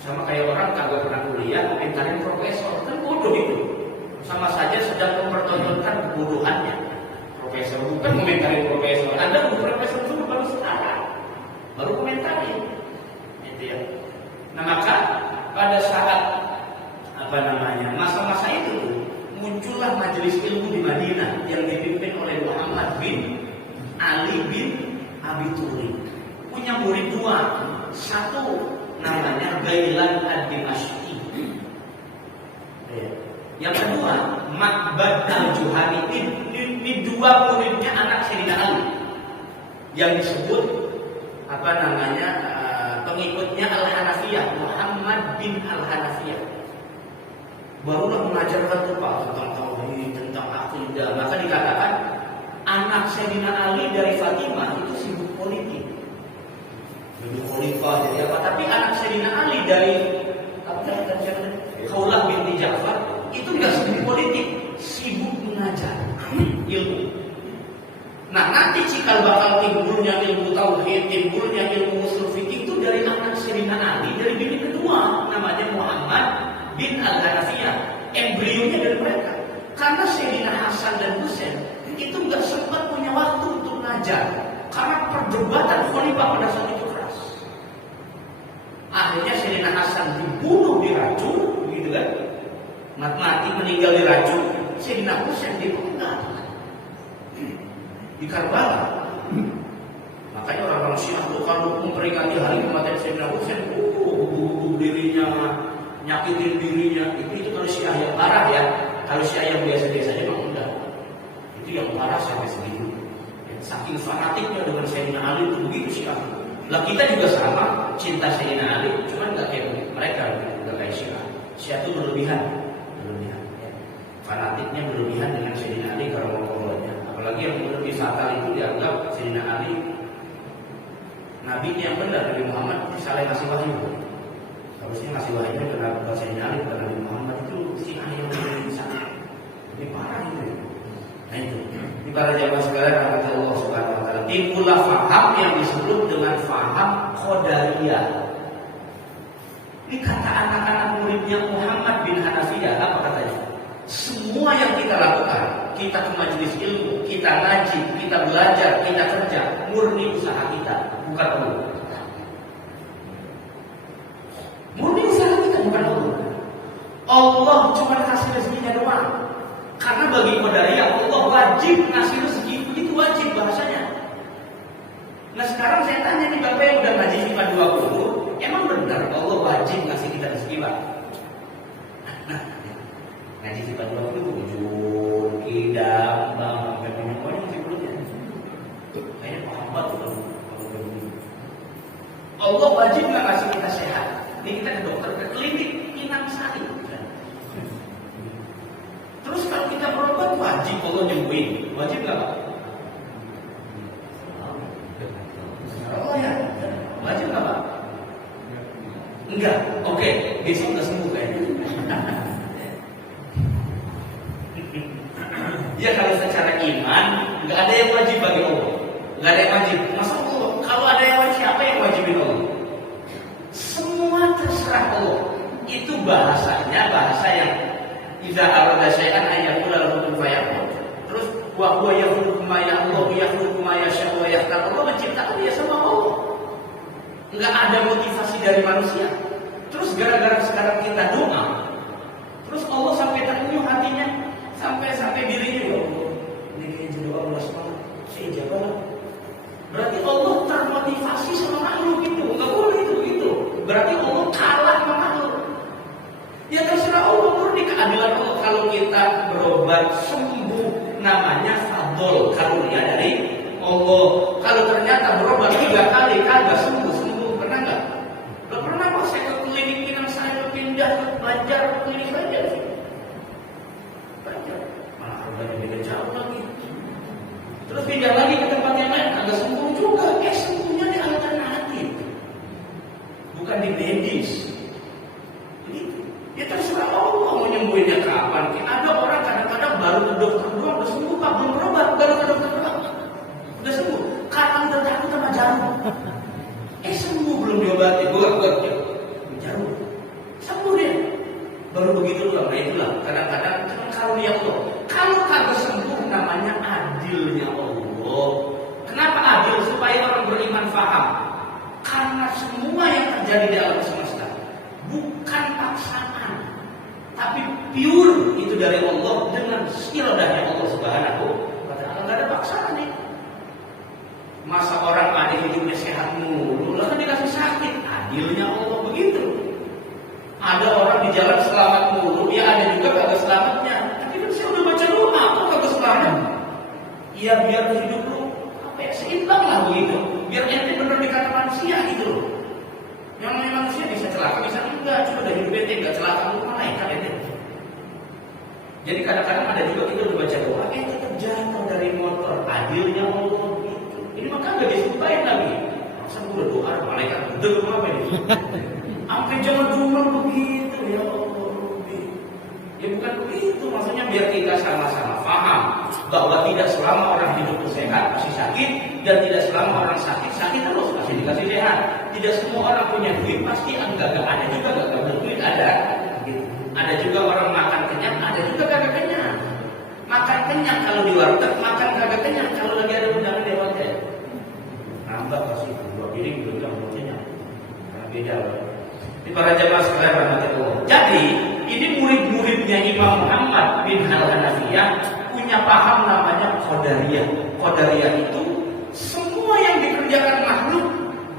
Sama kayak orang kagak pernah kuliah, komentarin profesor, kan bodoh itu. Sama saja sedang mempertontonkan kebodohannya. Profesor bukan komentarin profesor. Anda bukan profesor itu baru setara, baru komentarin. Itu ya. Nah, maka pada saat masa-masa itu muncullah majelis ilmu di Madinah yang dipimpin oleh Muhammad bin Ali bin Abi Thalib. Punya murid 2, satu namanya Ghailan ad-Dimashqi, yang kedua Ma'bad al-Juhani. Ini 2 muridnya anak Sayyidina Ali yang disebut pengikutnya Al-Hanafiyah, Muhammad bin Al-Hanafiyah. Barulah mengajarkan tentang tauhid, tentang akidah. Maka dikatakan anak Sayyidina Ali dari Fatimah itu sibuk politik, jadi khalifah, jadi apa. Tapi anak Sayyidina Ali dari Khawlah binti Ja'far itu nggak sibuk politik, sibuk mengajar ilmu. Nah, nanti cikal bakal timbulnya ilmu tauhid, timbulnya ilmu ushul fikih itu dari anak Sayyidina Ali, dari bini kedua namanya Muhammad bin Al-Hanafiyah. Embrionya dari mereka. Karena Sayyidina Hasan dan Husain itu nggak sempat punya waktu untuk ngajar, karena perdebatan khalifah pada saat itu keras. Akhirnya Sayyidina Hasan dibunuh, diracun, gitu kan? Mati meninggal diracun. Sayyidina Husain dipenggal di Karbala. Makanya orang-orang Syiah itu kalau memperingati hari kematian Sayyidina Husain, dirinya, nyakitin dirinya. Itu kalau Syiah yang parah ya. Kalau Syiah yang biasa-biasa aja memang enggak. Itu yang parah sampai segitu. Saking fanatiknya dengan Sayyidina Ali itu begitu Syiah. Lah kita juga sama, cinta Sayyidina Ali, cuman enggak kayak mereka, enggak kayak Syiah. Syiah itu berlebihan. Ya. Fanatiknya berlebihan dengan Sayyidina Ali kalau mau. Apalagi yang lebih fatal itu dianggap Sayyidina Ali Nabi yang benar, Nabi Muhammad itu salah ngasih wahyu. Harusnya ngasih wahyunya kepada Sayyidina Ali, kepada Nabi Muhammad. Itu Syiah yang lebih besar. Lebih parah itu. Nah itu. Di para jamaah sekalian, Ini pula faham yang disebut dengan faham qadariyah. Ini kata anak-anak muridnya Muhammad bin Hanafiyah, apa katanya? Semua yang kita lakukan, kita ke majelis ilmu, kita ngaji, kita belajar, kita kerja, murni usaha kita, bukan Allah. Murni usaha kita, bukan Allah. Allah cuma kasih rezekinya doang. Karena bagi qadariyah Allah wajib ngasih rezeki, itu wajib bahasanya. Nah sekarang saya tanya nih Bapak yang udah ngaji sifat 20, emang benar Allah wajib ngasih kita rezeki Pak? Nah, ngaji sifat 20 wujud, kidam, bang, sampai banyak orang yang sebelumnya. Kayaknya paham banget kalau begini. Allah wajib nggak ngasih kita sehat. Ini kita ke dokter, ke klinik, Inang Sari. Terus kalau kita berobat wajib Allah nyembuhin, wajib nggak Pak? Oh ya, wajib nggak Pak? Enggak, oke, besok udah sembuh kayaknya. Ya kalau secara iman nggak ada yang wajib bagi Allah, nggak ada yang wajib. Masa Allah? Kalau ada yang wajib, siapa yang wajibin Allah? Semua terserah Allah. Itu bahasanya bahasa yang idza arada syai'an ayyakula lahu kun fayakun. Terus wa huwa yakhluqu ma ya'lamu yakhluqu ma yasha'u wa yakhtar. Allah menciptakan dia sama Allah. Enggak ada motivasi dari manusia. Terus gara-gara sekarang kita doa, terus Allah sampai terenyuh hatinya, sampai dirinya ya Allah. Ini kayaknya doa Allah semangat. Saya jawab. Berarti Allah termotivasi sama makhluk itu. Enggak boleh itu gitu. Berarti Allah kalah sama makhluk. Ya terserah Allah, murni keadilan Allah. Kalau kita berobat sembuh, namanya fadl karunia dari Allah. Kalau ternyata berobat 3 kali kagak sembuh, pernah nggak? Lo pernah kok saya ke klinik Minang saya pindah ke Banjar, klinik Banjar. Banjar, malah harganya beda jauh lagi. Terus pindah lagi ke tempat yang lain, agak sembuh juga. Sembuhnya di alternatif, bukan di medis. Ya terserah Allah mau nyembuhinnya kapan. Ada orang kadang-kadang baru ke dokter doang udah sembuh Pak, belum berobat, baru ke dokter doang udah sembuh. Karena udah takut sama jarum. Sembuh belum diobati, buat jarum. Sembuh dia. Baru begitu doang. Nah itulah kadang-kadang cuma karunia Allah. Kalau kagak sembuh namanya adilnya Allah. Kenapa adil? Supaya orang beriman paham. Karena semua yang terjadi di alam semesta bukan paksaan, tapi pure itu dari Allah dengan iradahnya Allah Subhanahu wa ta'ala. Enggak ada paksaan nih. Masa orang ada hidupnya sehat mulu, lalu dikasih sakit, adilnya Allah begitu. Ada orang di jalan selamat mulu, ya ada juga kagak selamatnya. Tapi kan saya udah baca doa, kok kagak selamat? Ya biar hidup lu seimbang lah begitu. Biar ente benar dikata manusia gitu loh. Yang namanya manusia bisa celaka, bisa enggak. Cuma dari hidup ente enggak celaka, lu malaikat ente. Jadi kadang-kadang ada juga kita udah baca doa, tetap jatuh dari motor, adilnya Allah gitu. Ini maka nggak disumpahin lagi. Masa gue udah doa, malaikat udah apa ini? Sampai jangan cuma begitu ya Allah. Ya bukan begitu, maksudnya biar kita sama-sama paham bahwa tidak selama orang hidup itu sehat masih sakit, dan tidak selama orang sakit terus masih dikasih sehat. Tidak semua orang punya duit pasti enggak ada juga enggak berduit ada. Ada juga orang makan kenyang, ada juga kagak kenyang. Makan kenyang kalau di warteg, makan kagak kenyang kalau lagi ada undangan di hotel. Nambah pasti 2 piring belum kenyang. Karena beda loh. Ini para jemaah sekalian rahmatullah. Jadi ini murid-muridnya Imam Muhammad bin Hanafiyah punya paham namanya qadariyah. Qadariyah itu semua yang dikerjakan makhluk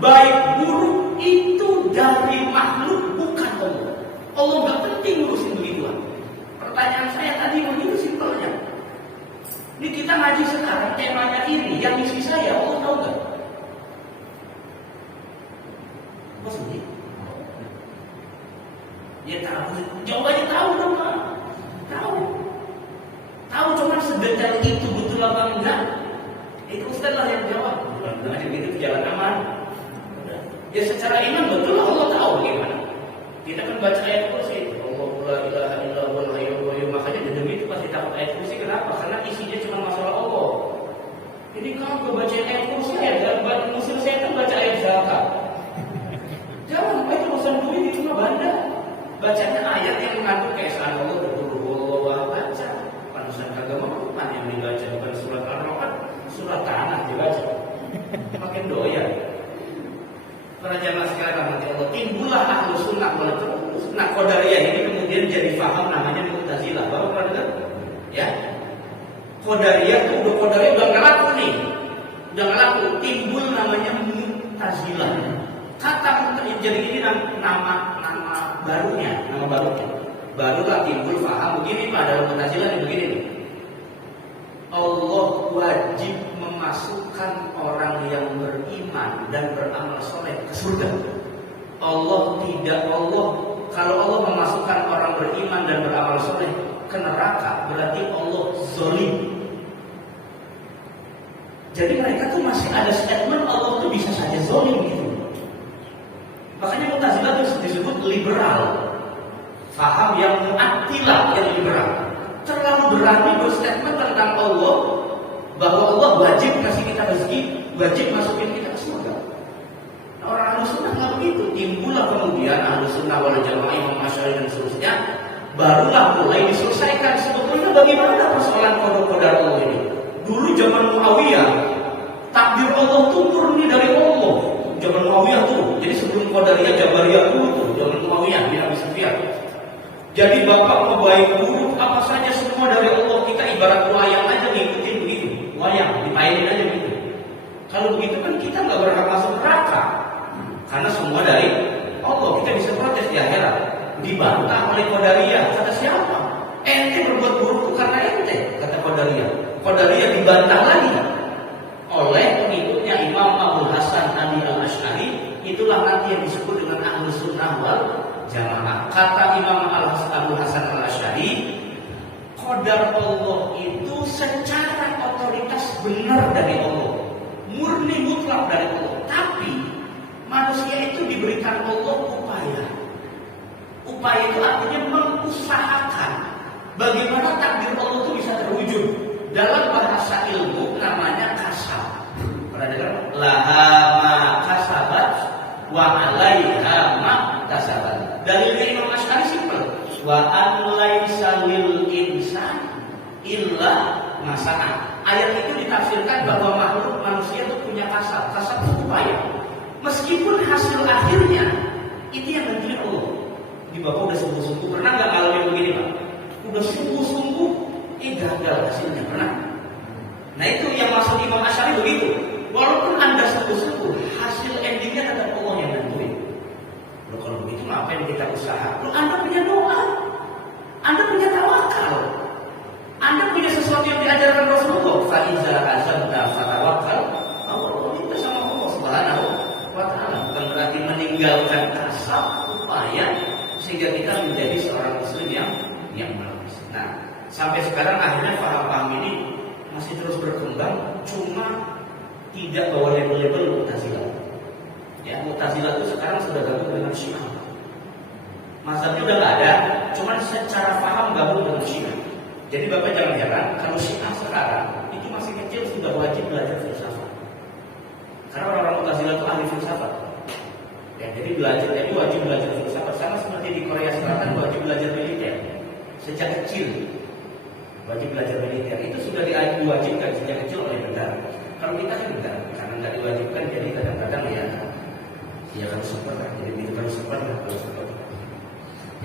baik buruk itu dari makhluk, bukan Allah. Allah nggak penting ngurusin begituan. Pertanyaan saya tadi begitu simpelnya. Ini kita ngaji sekarang temanya ini, yang isi saya Allah tahu nggak? Apa sih? Ya tahu, jawabannya tahu dong Pak. Tahu cuma sedetail itu betul apa enggak? Itu Ustaz lah yang jawab. Bukan aja gitu jalan aman. Ya secara iman betul Allah tahu gimana. Kita kan baca ayat kursi, Allahu la ilaha illa huwal hayyul qayyum. Makanya demi itu pasti takut ayat kursi. Kenapa? Karena isinya cuma masalah Allah. Jadi kalau baca ayat kursi Bacanya ayat yang mengandung keesaan Allah berguru baca. Panusan kagak mana yang dibaca bukan surat Al-Rahman, surat tanah dibaca. Makin doyan. Para jamaah sekalian rahmati Allah, timbullah Ahlus Sunnah wal Jamaah. Nah, Qadariyah ini kemudian jadi paham namanya Mu'tazilah. Baru pernah dengar? Ya. Qadariyah itu Qadariyah udah nggak laku nih. Udah nggak laku, timbul namanya Mu'tazilah. Kata jadi ini nama barunya. Barulah timbul paham begini Pak, dalam Mu'tazilah ini begini nih. Allah wajib memasukkan orang yang beriman dan beramal soleh ke surga. Allah kalau Allah memasukkan orang beriman dan beramal soleh ke neraka, berarti Allah zalim. Jadi mereka tuh masih ada statement Allah tuh bisa saja zalim gitu. Makanya Mu'tazilah itu disebut liberal. Faham yang mu'attilah, yang liberal. Terlalu berani berstatement tentang Allah, bahwa Allah wajib kasih kita rezeki, wajib masukin kita ke surga. Nah, orang Ahlus Sunnah nggak begitu. Timbullah kemudian Ahlus Sunnah wal Jamaah, Imam Asy'ari dan seterusnya, barulah mulai diselesaikan sebetulnya bagaimana persoalan qada Allah ini. Dulu zaman Muawiyah, takdir Allah itu murni dari Allah. Zaman Muawiyah tuh, jadi sebelum Qadariyah Jabariyah dulu tuh, zaman Muawiyah bin Abi Sufyan. Jadi bapak membaik buruk apa saja semua dari Allah, kita ibarat wayang aja ngikutin begitu, wayang dipainin aja gitu. Kalau begitu kan kita nggak berhak masuk neraka, karena semua dari Allah. Kita bisa protes di akhirat, dibantah oleh Qadariyah. Kata siapa? Ente berbuat buruk itu karena ente, kata Qadariyah. Qadariyah dibantah lagi oleh pengikutnya Imam Abul Hasan Al-Asy'ari. Itulah nanti yang disebut dengan Ahlus Sunnah wal Jamaah. Kata Imam Abul Hasan Al-Asy'ari, qadar Allah itu secara otoritas benar dari Allah, murni mutlak dari Allah. Tapi manusia itu diberikan Allah upaya. Upaya itu artinya mengusahakan bagaimana takdir Allah itu bisa terwujud. Dalam bahasa ilmu namanya kasab. Pernah dengar? Laha ma kasabat wa 'alaiha ma kasabat. Dalilnya Imam Asy'ari simpel. Wa an laisa lil insan illa ma sa'a. Ayat itu ditafsirkan bahwa makhluk manusia itu punya kasab. Kasab itu upaya. Meskipun hasil akhirnya itu yang nentuin Allah. Di Bapak udah sungguh-sungguh, pernah nggak ngalamin begini Pak? Udah sungguh-sungguh, gagal hasilnya, pernah? Nah itu yang maksud Imam Asy'ari begitu. Walaupun Anda sungguh-sungguh, hasil endingnya tetap Allah yang nentuin. Loh kalau begitu ngapain kita usaha? Loh Anda punya doa, Anda punya tawakal, Anda punya sesuatu yang diajarkan Rasulullah. Fa'iza azamta fatawakkal. Allah minta sama Allah Subhanahu wa Ta'ala. Bukan berarti meninggalkan kasab, upaya, sehingga kita menjadi seorang muslim yang bagus. Nah, sampai sekarang akhirnya paham-paham ini masih terus berkembang, cuma tidak bawa label-label Mu'tazilah. Ya, Mu'tazilah itu sekarang sudah gabung dengan Syiah. Mazhabnya udah nggak ada, cuma secara paham gabung dengan Syiah. Jadi Bapak jangan heran kalau Syiah sekarang itu masih kecil sudah wajib belajar filsafat. Karena orang-orang Mu'tazilah itu ahli filsafat. Ya, jadi wajib belajar filsafat, sama seperti di Korea Selatan wajib belajar militer. Sejak kecil wajib belajar militer, itu sudah diwajibkan sejak kecil oleh negara. Kalau kita kan enggak, karena nggak diwajibkan, jadi kadang-kadang ya harus support lah, jadi harus support lah, harus support.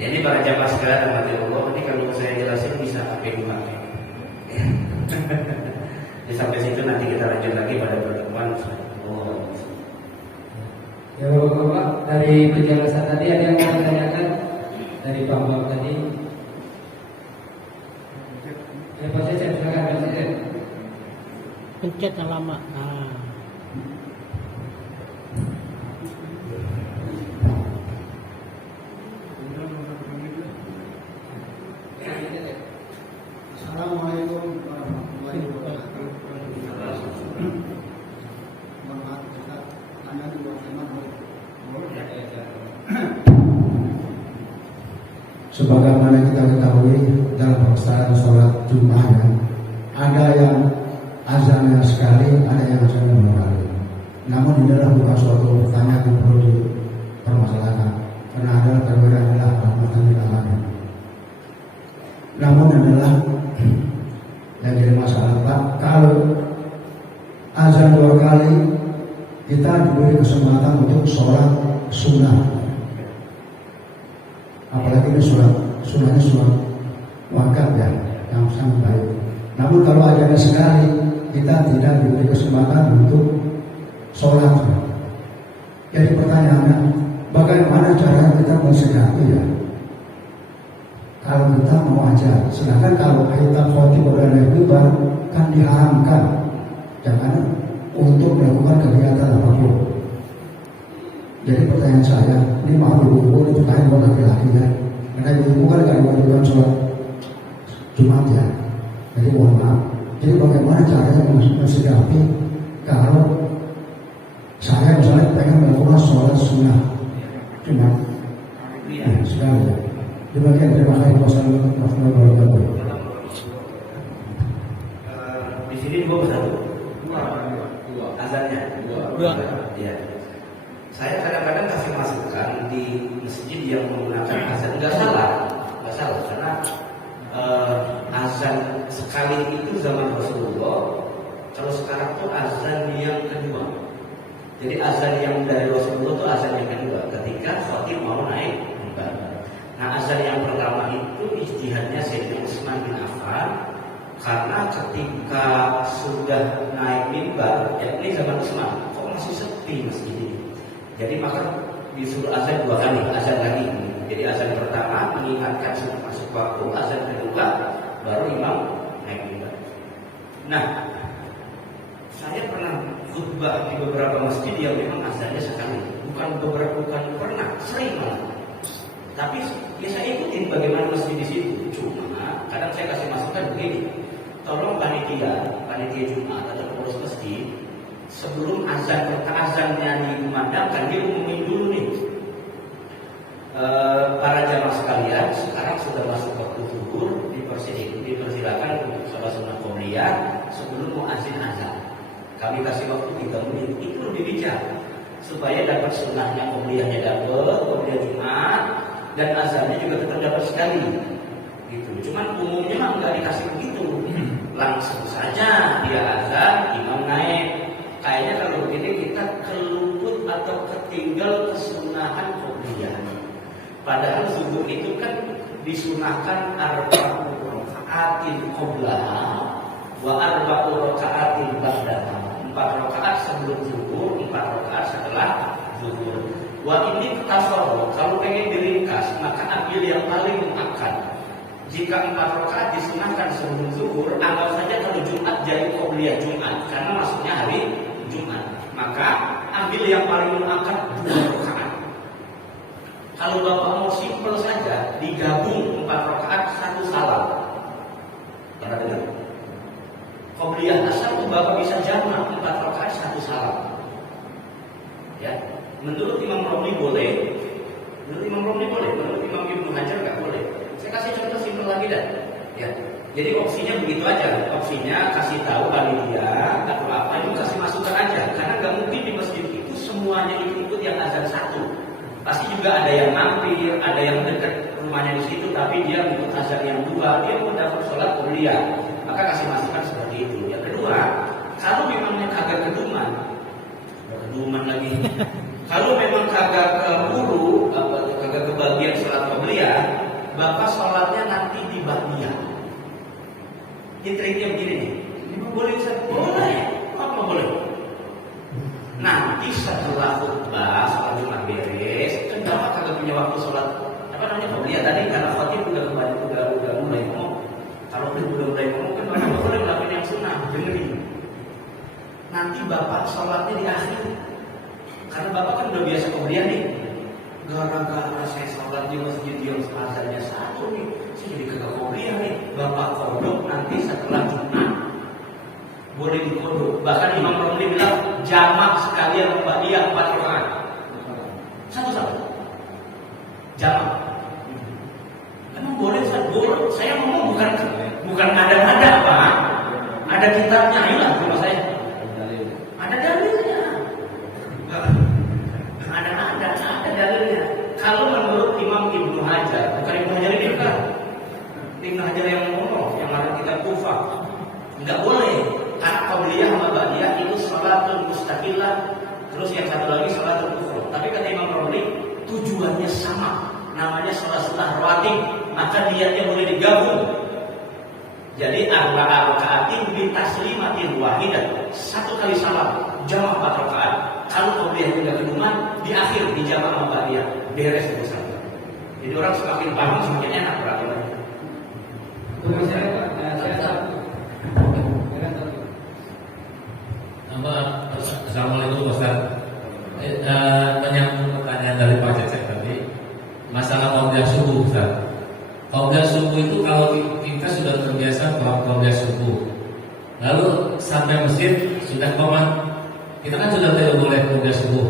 Ya, ini para jamaah sekalian rahmati Allah, nanti kalau saya jelasin bisa HP2. Jadi sampai situ nanti kita lanjut lagi pada pertemuan. Ya Bapak, dari penjelasan tadi ada yang mau ditanyakan dari Pak Bapak tadi? Ya Pak Cecep, silakan Pak Cecep. Pencet yang lama. Nah. Assalamualaikum warahmatullahi wabarakatuh. Mohon maaf, Anda juga sebagaimana kita ketahui dalam pelaksanaan sholat Jumat, ada yang azannya sekali, ada yang azannya dua kali. Namun ini adalah bukan suatu pertanyaan yang perlu dipermasalahkan. karena adalah perwira adalah rahmatan lil alamin. Namun adalah yang jadi masalah Pak, kalau azan 2 kali kita diberi kesempatan untuk sholat sunnah, apalagi ini sunnahnya sholat wakaf ya, yang sangat baik. Namun kalau azannya sekali kita tidak diberi kesempatan untuk sholat. Jadi pertanyaannya, bagaimana cara kita mensikapi ya? Kalau kita mau aja, sedangkan kalau kita khotib berada di luar kan diharamkan, jangan untuk melakukan kegiatan apapun. Jadi pertanyaan saya, ini maaf ibu-ibu, ini terkait buat laki-laki ya, karena ibu-ibu kan gak diwajibkan sholat Jumat ya. Jadi mohon maaf. Jadi bagaimana caranya mensikapi kalau saya misalnya pengen melakukan sholat sunnah Jumat? Ya, sekali ya. Demikian, terima kasih. Wassalamualaikum warahmatullahi wabarakatuh. Di sini dua satu. Azannya dua. Ya. Saya kadang-kadang kasih masukan di masjid yang menggunakan azan nggak salah karena azan sekali itu zaman Rasulullah. Kalau sekarang tuh azan yang kedua. Jadi azan yang dari Rasulullah itu azan yang kedua ketika khatib mau naik mimbar. Nah, azan yang pertama itu ijtihadnya Sayyidina Utsman bin Affan, karena ketika sudah naik mimbar, ya ini zaman Utsman, kok masih sepi masjid ini. Jadi maka disuruh azan 2 kali, azan lagi. Jadi azan pertama mengingatkan sudah masuk waktu, azan kedua baru imam naik mimbar. Nah, saya pernah khutbah di beberapa masjid yang memang azannya sekali, bukan pernah, sering malah. Tapi ya saya ikutin bagaimana masjid di situ. Cuma kadang saya kasih masukan begini, tolong panitia Jumat atau pengurus masjid sebelum azannya dikumandangkan dia umumin dulu nih, para jamaah sekalian sekarang sudah masuk waktu zuhur, dipersilakan untuk sholat sunnah qobliyah sebelum muadzin azan. Kami kasih waktu 3 menit, itu lebih bijak supaya dapat sunnahnya qobliyahnya dapat, qobliyah Jumat, dan azannya juga tetap dapat sekali. Gitu. Cuman umumnya mah nggak dikasih begitu, langsung saja dia azan, imam naik. Kayaknya kalau begini kita keluput atau ketinggal kesunahan qobliyah. Padahal zuhur itu kan disunahkan 4 rakaatin qoblaha wa 4 rakaatin ba'daha. 4 rakaat sebelum zuhur, 4 rakaat setelah zuhur. Wah, ini tasawuf. Kalau pengen diringkas, maka ambil yang paling muakkad. Jika 4 rakaat disunahkan sebelum zuhur, anggap saja kalau Jumat jadi qobliyah Jumat, karena masuknya hari Jumat. Maka ambil yang paling muakkad 2 rakaat. Kalau Bapak mau simpel saja, digabung 4 rakaat 1 salam. Pernah dengar? Qobliyah asar itu Bapak bisa jamak 4 rakaat 1 salam. Ya. Menurut Imam Romli boleh, menurut Imam Ibnu Hajar nggak boleh. Saya kasih contoh simpel lagi dah. Ya, jadi opsinya begitu aja. Opsinya kasih tahu panitia atau apa itu kasih masukan aja. Karena nggak mungkin di masjid itu semuanya ikut yang azan satu. Pasti juga ada yang mampir, ada yang dekat rumahnya di situ, tapi dia ikut azan yang 2, dia mendapat sholat qobliyah. Maka kasih masukan seperti itu. Yang kedua, kalau memangnya kagak keduman lagi. Kalau memang kagak keburu, kagak kebagian sholat qobliyah, Bapak sholatnya nanti di ba'diyah. Ini triknya begini nih. Ini boleh Ustaz? Boleh. Apa boleh? Nanti setelah khutbah, sholat Jumat beres, kan Bapak kagak punya waktu sholat qobliyah tadi karena khatib udah mulai ngomong. Kalau udah mulai ngomong kan Bapak boleh melakukan yang sunnah, dengerin. Nanti Bapak sholatnya di akhir. Karena Bapak kan udah biasa qobliyah nih. Gara-gara saya sholat di masjid yang azannya 1 nih, saya jadi kagak qobliyah nih. Bapak kodok nanti setelah Jumat. Boleh dikodok. Bahkan Imam Romli bilang jamak sekalian ba'diyah 4 rakaat. Satu-satu. Jamak. Emang boleh Ustaz? Boleh. Saya ngomong bukan ada-ada Pak. Ada kitabnya, ayolah rumah saya. Ada dalilnya. Ada dalilnya. Kalau Terus yang satu lagi sholatul kufur. Tapi kata Imam Romli, tujuannya sama, namanya sholat sunnah rawatib, maka niatnya boleh digabung. Jadi arba'a raka'atin bi taslimatin wahidah, satu kali salam jamaah 4 rakaat. Kalau kemudian tidak keduman, di akhir di jamaah ba'diyah beres urusan. Jadi orang semakin paham semakin enak peraturannya. Untuk masyarakat, saya satu. Assalamualaikum Ustaz. Menyambung pertanyaan dari Pak Cecep tadi, masalah qobliyah subuh Ustaz. Qobliyah subuh itu kalau kita sudah terbiasa qobliyah subuh, lalu sampai masjid sudah qomat, kita kan sudah tidak boleh qobliyah subuh.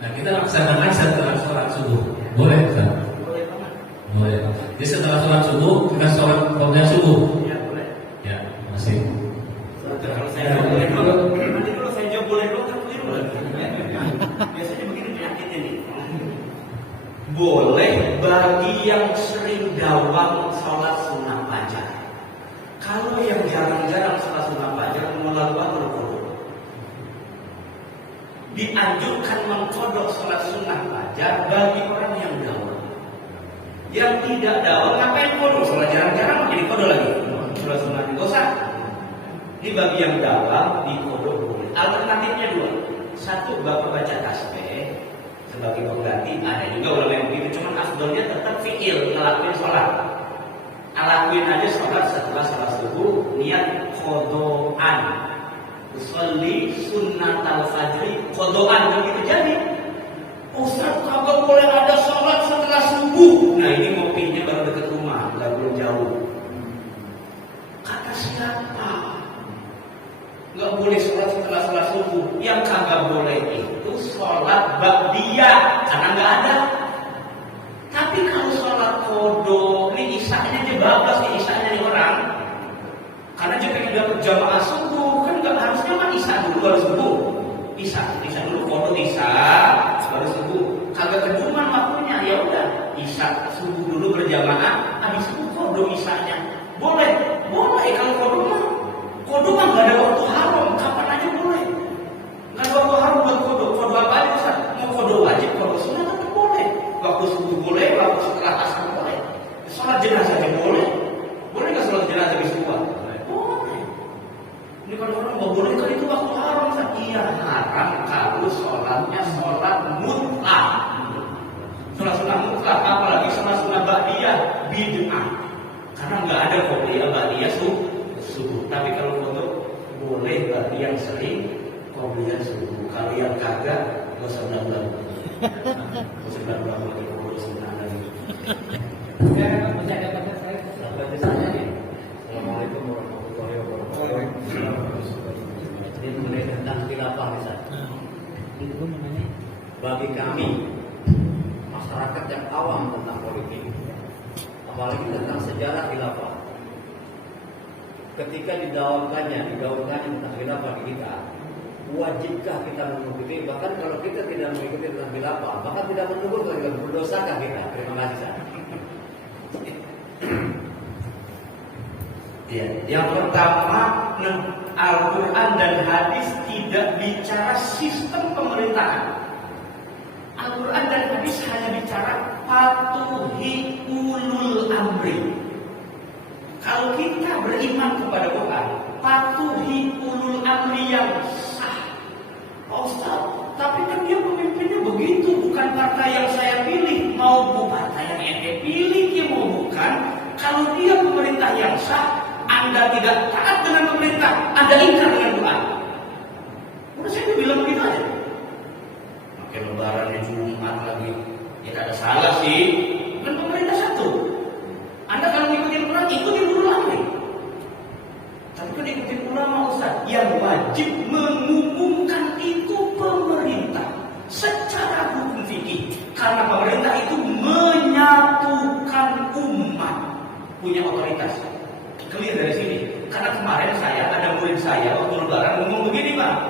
Nah kita laksanakan setelah sholat subuh, boleh Ustaz? Boleh. Jadi setelah sholat subuh kita sholat qobliyah subuh. Ya boleh. Ya masih. Kalau saya boleh dulu, nanti dulu saya jawab boleh dulu kan keliru lagi. Biasanya begini penyakitnya nih. Boleh bagi yang sering dawam sholat sunnah fajar. Kalau yang jarang-jarang sholat sunnah fajar melakukan rukun, dianjurkan mengkodok sholat sunnah fajar bagi orang yang dawam. Yang tidak dawam ngapain kodok? Sholat jarang-jarang jadi kodok lagi. Sholat sunnah dosa. Ini bagi yang dalam di kodok boleh. Alternatifnya 2. Satu, bapak baca tasbih sebagai pengganti. Ada juga ulama yang begitu. Cuman afdolnya tetap fi'il, ngelakuin sholat. Lakuin aja sholat setelah sholat subuh. Niat kodoan. Usolli sunnatal fajri kodoan. Begitu jadi. Ustaz kagak boleh ada sholat setelah subuh. Nah ini ngopinya baru dekat rumah, nggak belum jauh. Kata siapa? Nggak boleh sholat setelah sholat subuh. Yang kagak boleh itu sholat ba'diyah, karena nggak ada. Tapi kalau sholat kodok, ini isanya aja bablas nih isanya nih orang. Karena dia pengen dapat jamaah subuh, kan nggak harusnya mah isya dulu baru subuh. Isya dulu kodok isya baru subuh. Kagak keduman waktunya, ya udah isya subuh dulu berjamaah, habis itu kodok isyanya. Boleh kalau kodok mah. Kodok mah nggak ada waktu haram, kapan aja boleh. Nggak ada waktu haram buat kodok. Kodok apa aja Ustaz? Mau kodok wajib, kodok sunnah tetap boleh. Waktu subuh boleh, waktu setelah asar boleh. Sholat jenazah aja boleh. Boleh nggak sholat jenazah di subuh? Boleh. Ini kalau orang nggak boleh kan itu waktu haram Ustaz. Iya haram kalau sholatnya sholat mutlak. Sholat sunnah mutlak, apalagi sholat sunnah ba'diyah bid'ah. Karena nggak ada qobliyah ba'diyah subuh. Tapi kalau untuk boleh bagi yang sering qobliyah subuh. Kalau yang kagak nggak usah ulang-ulang. Nggak usah ulang-ulang lagi qobliyah sunnah lagi. Ya, masih ada batas saya. Berarti saya nih. Assalamualaikum warahmatullahi wabarakatuh. Ini mengenai tentang khilafah Ustaz. Itu mengenai Bagi kami masyarakat yang awam tentang politik, apalagi tentang sejarah khilafah, ketika digaungkannya tentang khilafah di kita, wajibkah kita mengikuti? Bahkan kalau kita tidak mengikuti tentang khilafah, bahkan tidak menunggu kita berdosakah kita? Terima kasih Ustaz. Ya, yang pertama, Al-Quran dan hadis tidak bicara sistem pemerintahan. Al-Quran dan hadis hanya bicara patuhi ulul amri. Kalau kita beriman kepada Quran, patuhi ulul amri yang sah. Pak Ustaz, tapi kan dia pemimpinnya begitu, bukan partai yang saya pilih. Mau partai yang ente pilih, dia mau bukan. Kalau dia pemerintah yang sah, Anda tidak taat dengan pemerintah, Anda ingkar dengan Quran. Udah saya bilang begitu aja. Pakai lebarannya Jumat lagi, ya tidak ada salah sih. Kan pemerintah satu. Anda kalau ngikutin Quran, ikutin dulu lagi. Tapi kan ikutin ulama Ustaz. Yang wajib mengumumkan itu pemerintah secara hukum fikih. Karena pemerintah itu menyatukan umat, punya otoritas. Clear dari sini. Karena kemarin ada murid saya waktu lebaran ngomong begini Pak.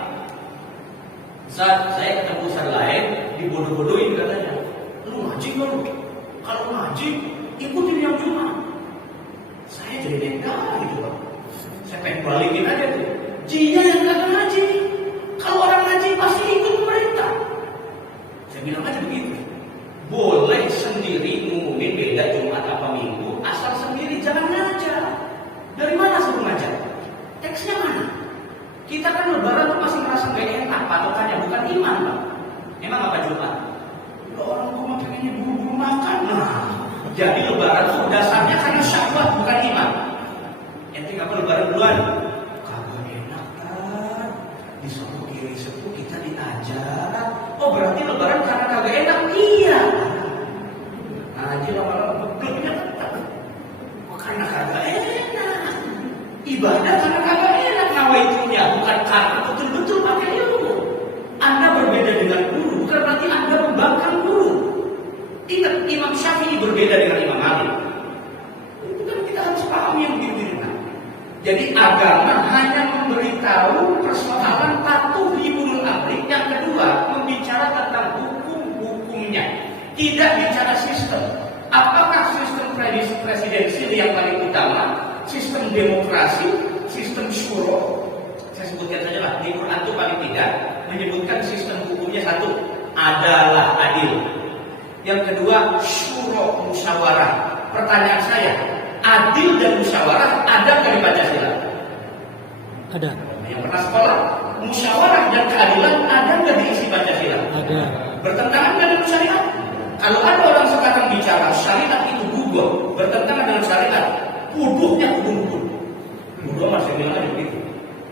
Saat saya ketemu Ustaz lain, dibodoh-bodohin katanya. Lu ngaji nggak lu? Kalau ngaji, ikutin yang Jumat. Saya jadi nengah gitu Pak. Saya pengen balikin aja tuh. Dia yang nggak ngaji. Kalau orang ngaji pasti ikut pemerintah. Emang apa Jumat? Ya, orang cuma pengennya buru-buru makan. Nah, jadi lebaran itu dasarnya karena syahwat bukan iman. Ente kapan lebaran duluan? Kagak enak kan? Di suatu kiri sepuh kita diajar. Oh berarti lebaran karena kagak enak? Iya. Nah, jadi lama-lama begelnya tetap. Oh, karena kagak enak. Ibadah karena kagak enak. Nawaitunya bukan karena betul-betul pakai ilmu. Anda berbeda dengan guru, bukan berarti Anda membangkang guru. Ingat, Imam Syafi'i berbeda dengan Imam Malik. Itu kan kita harus paham yang begini. Jadi agama hanya memberitahu persoalan patuh libul amri. Yang kedua, membicara tentang hukum-hukumnya. Tidak bicara sistem. Apakah sistem presidensil yang paling utama? Sistem demokrasi? Sistem syuro? Saya sebutkan saja lah. Di Quran itu paling tidak menyebutkan sistem hukumnya satu adalah adil. Yang kedua, syuro musyawarah. Pertanyaan saya, adil dan musyawarah ada nggak di Pancasila? Ada. Yang pernah sekolah, musyawarah dan keadilan ada nggak di isi Pancasila? Ada. Bertentangan dengan syariat? Kalau ada orang sekarang bicara syariat itu gugur, bertentangan dengan syariat, kuduhnya kudu. Kudu masih bilang aja begitu.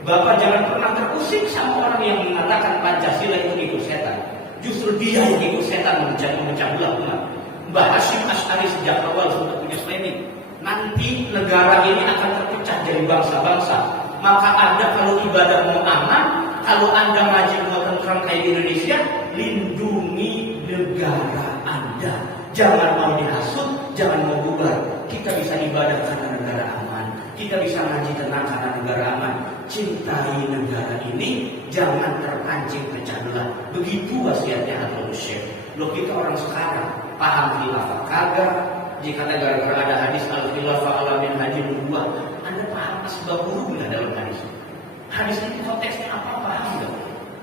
Bapak jangan pernah terusik sama orang yang mengatakan Pancasila itu ikut setan. Justru dia yang ikut setan memecah belah umat. Mbah Hashim Asy'ari sejak awal sudah punya planning. Nanti negara ini akan terpecah jadi bangsa-bangsa. Maka Anda kalau ibadah mau aman, kalau Anda maju mau tentram kayak di Indonesia, lindungi negara Anda. Jangan mau dihasut, jangan mau bubar. Kita bisa ibadah karena negara aman. Kita bisa ngaji tenang karena negara aman. Cintai negara ini, jangan terpancing pecah belah. Begitu wasiatnya Habibur Syekh. Loh kita orang sekarang paham khilafah kagak? Jika gara-gara ada hadis al-khilafah ala min haji nubuwah, Anda paham asbab nggak dalam hadis? Hadis itu konteksnya apa paham nggak?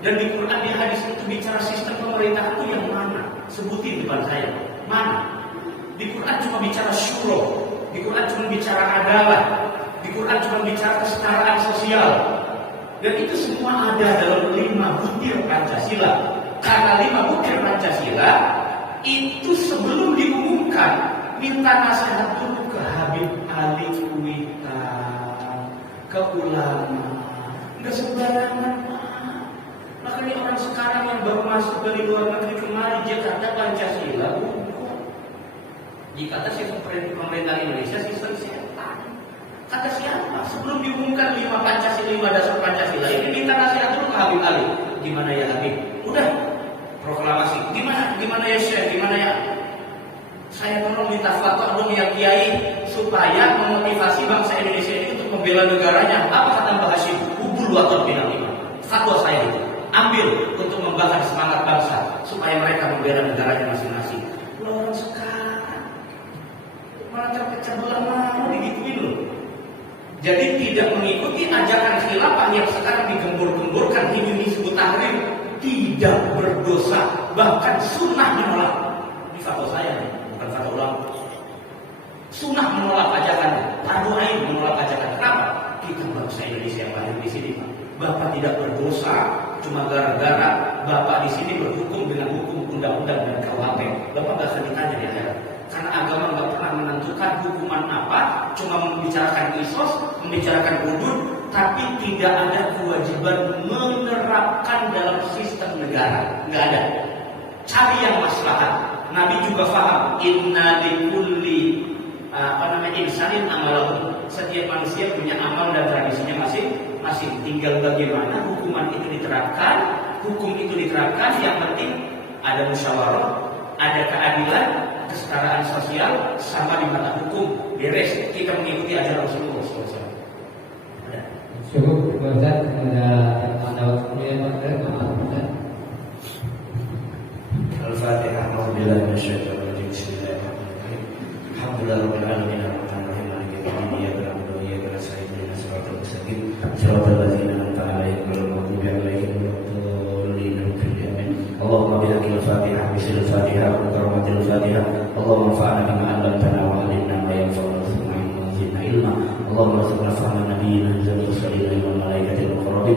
Dan di Quran di hadis itu bicara sistem pemerintahan itu yang mana? Sebutin depan saya. Mana? Di Quran cuma bicara syuro, di Quran cuma bicara adalah, di Quran cuma bicara kesetaraan sosial. Dan itu semua ada dalam 5 butir Pancasila. Karena 5 butir Pancasila itu sebelum diumumkan minta nasihat dulu ke Habib Ali Kuitan, ke ulama. Enggak sembarangan. Makanya orang sekarang yang baru masuk dari luar negeri kemari Jakarta Pancasila dikata sistem pemerintah Indonesia sistem setan. Kata siapa? Sebelum diumumkan 5 Pancasila, 5 dasar Pancasila ini minta nasihat dulu ke Habib Ali. Gimana ya Habib? Udah proklamasi. Gimana ya Syekh? Gimana ya? Saya tolong minta fatwa dong ya Kiai supaya memotivasi bangsa Indonesia ini untuk membela negaranya. Apa kata Mbah Hashim? Ubul waton binal iman. Fatwa saya itu ambil untuk membakar semangat bangsa supaya mereka membela negaranya masing-masing. Orang sekarang malah terpecah belah mau digituin loh. Jadi tidak mengikuti ajakan khilafah yang sekarang digembur-gemburkan ini disebut tahrim, tidak berdosa, bahkan sunnah menolak. Ini fatwa saya, bukan fatwa ulama. Sunnah menolak ajakan, fardu ain menolak ajakan. Kenapa? Kita bangsa Indonesia yang lahir di sini, Pak. Bapak tidak berdosa cuma gara-gara Bapak di sini berhukum dengan hukum undang-undang dan KUHP. Bapak nggak akan ditanya di akhirat. Karena agama nggak pernah menentukan hukuman apa, cuma membicarakan kisos, membicarakan hudud, tapi tidak ada kewajiban menerapkan dalam sistem negara. Nggak ada. Cari yang maslahat. Nabi juga paham. Inna likulli insanin amalahu. Setiap manusia punya amal dan tradisinya masing-masing. Tinggal bagaimana hukuman itu diterapkan, hukum itu diterapkan. Yang penting ada musyawarah, ada keadilan, kesetaraan sosial, sama di mata hukum. Beres. Kita mengikuti ajaran Rasulullah SAW. Cukup Ustaz, ada waktu yang Al-Fatihah. Alhamdulillah minasyaitonir rajim. Bismillahirrahmanirrahim. Alhamdulillahirabbil alamin arrahmanirrahim maliki yaumiddin iyyaka na'budu wa iyyaka nasta'in ihdinas siratal mustaqim siratal ladzina an'amta 'alaihim ghairil maghdubi 'alaihim waladdallin. Amin. Allahumma bihaqqil Fatihah bisil Fatihah wa karamatil Fatihah. Allahumma fa'alna bima 'allamtana wa 'allimna ma yanfa'una wa zidna ilma. Allahumma zidna fahma nabiyyina wa mursalina wal malaikatil muqarrabin.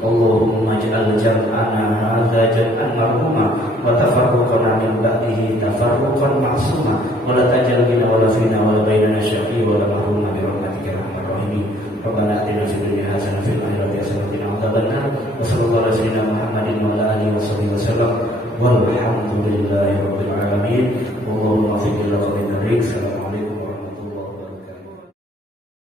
Allahumma ij'al jam'ana hadza jam'an marhuma wa tafarruqana min ba'dihi tafarruqan ma'suma wa la taj'al bina wa la fina wa la bainana syaqiyyan wa la mahruma bi rahmatika ya arhamar rahimin. Rabbana atina fid dunya hasanah wa fil akhirati hasanah wa qina adzabannar. Wa sallallahu ala sayyidina Muhammadin wa ala alihi wa sahbihi wasallam. Walhamdulillahi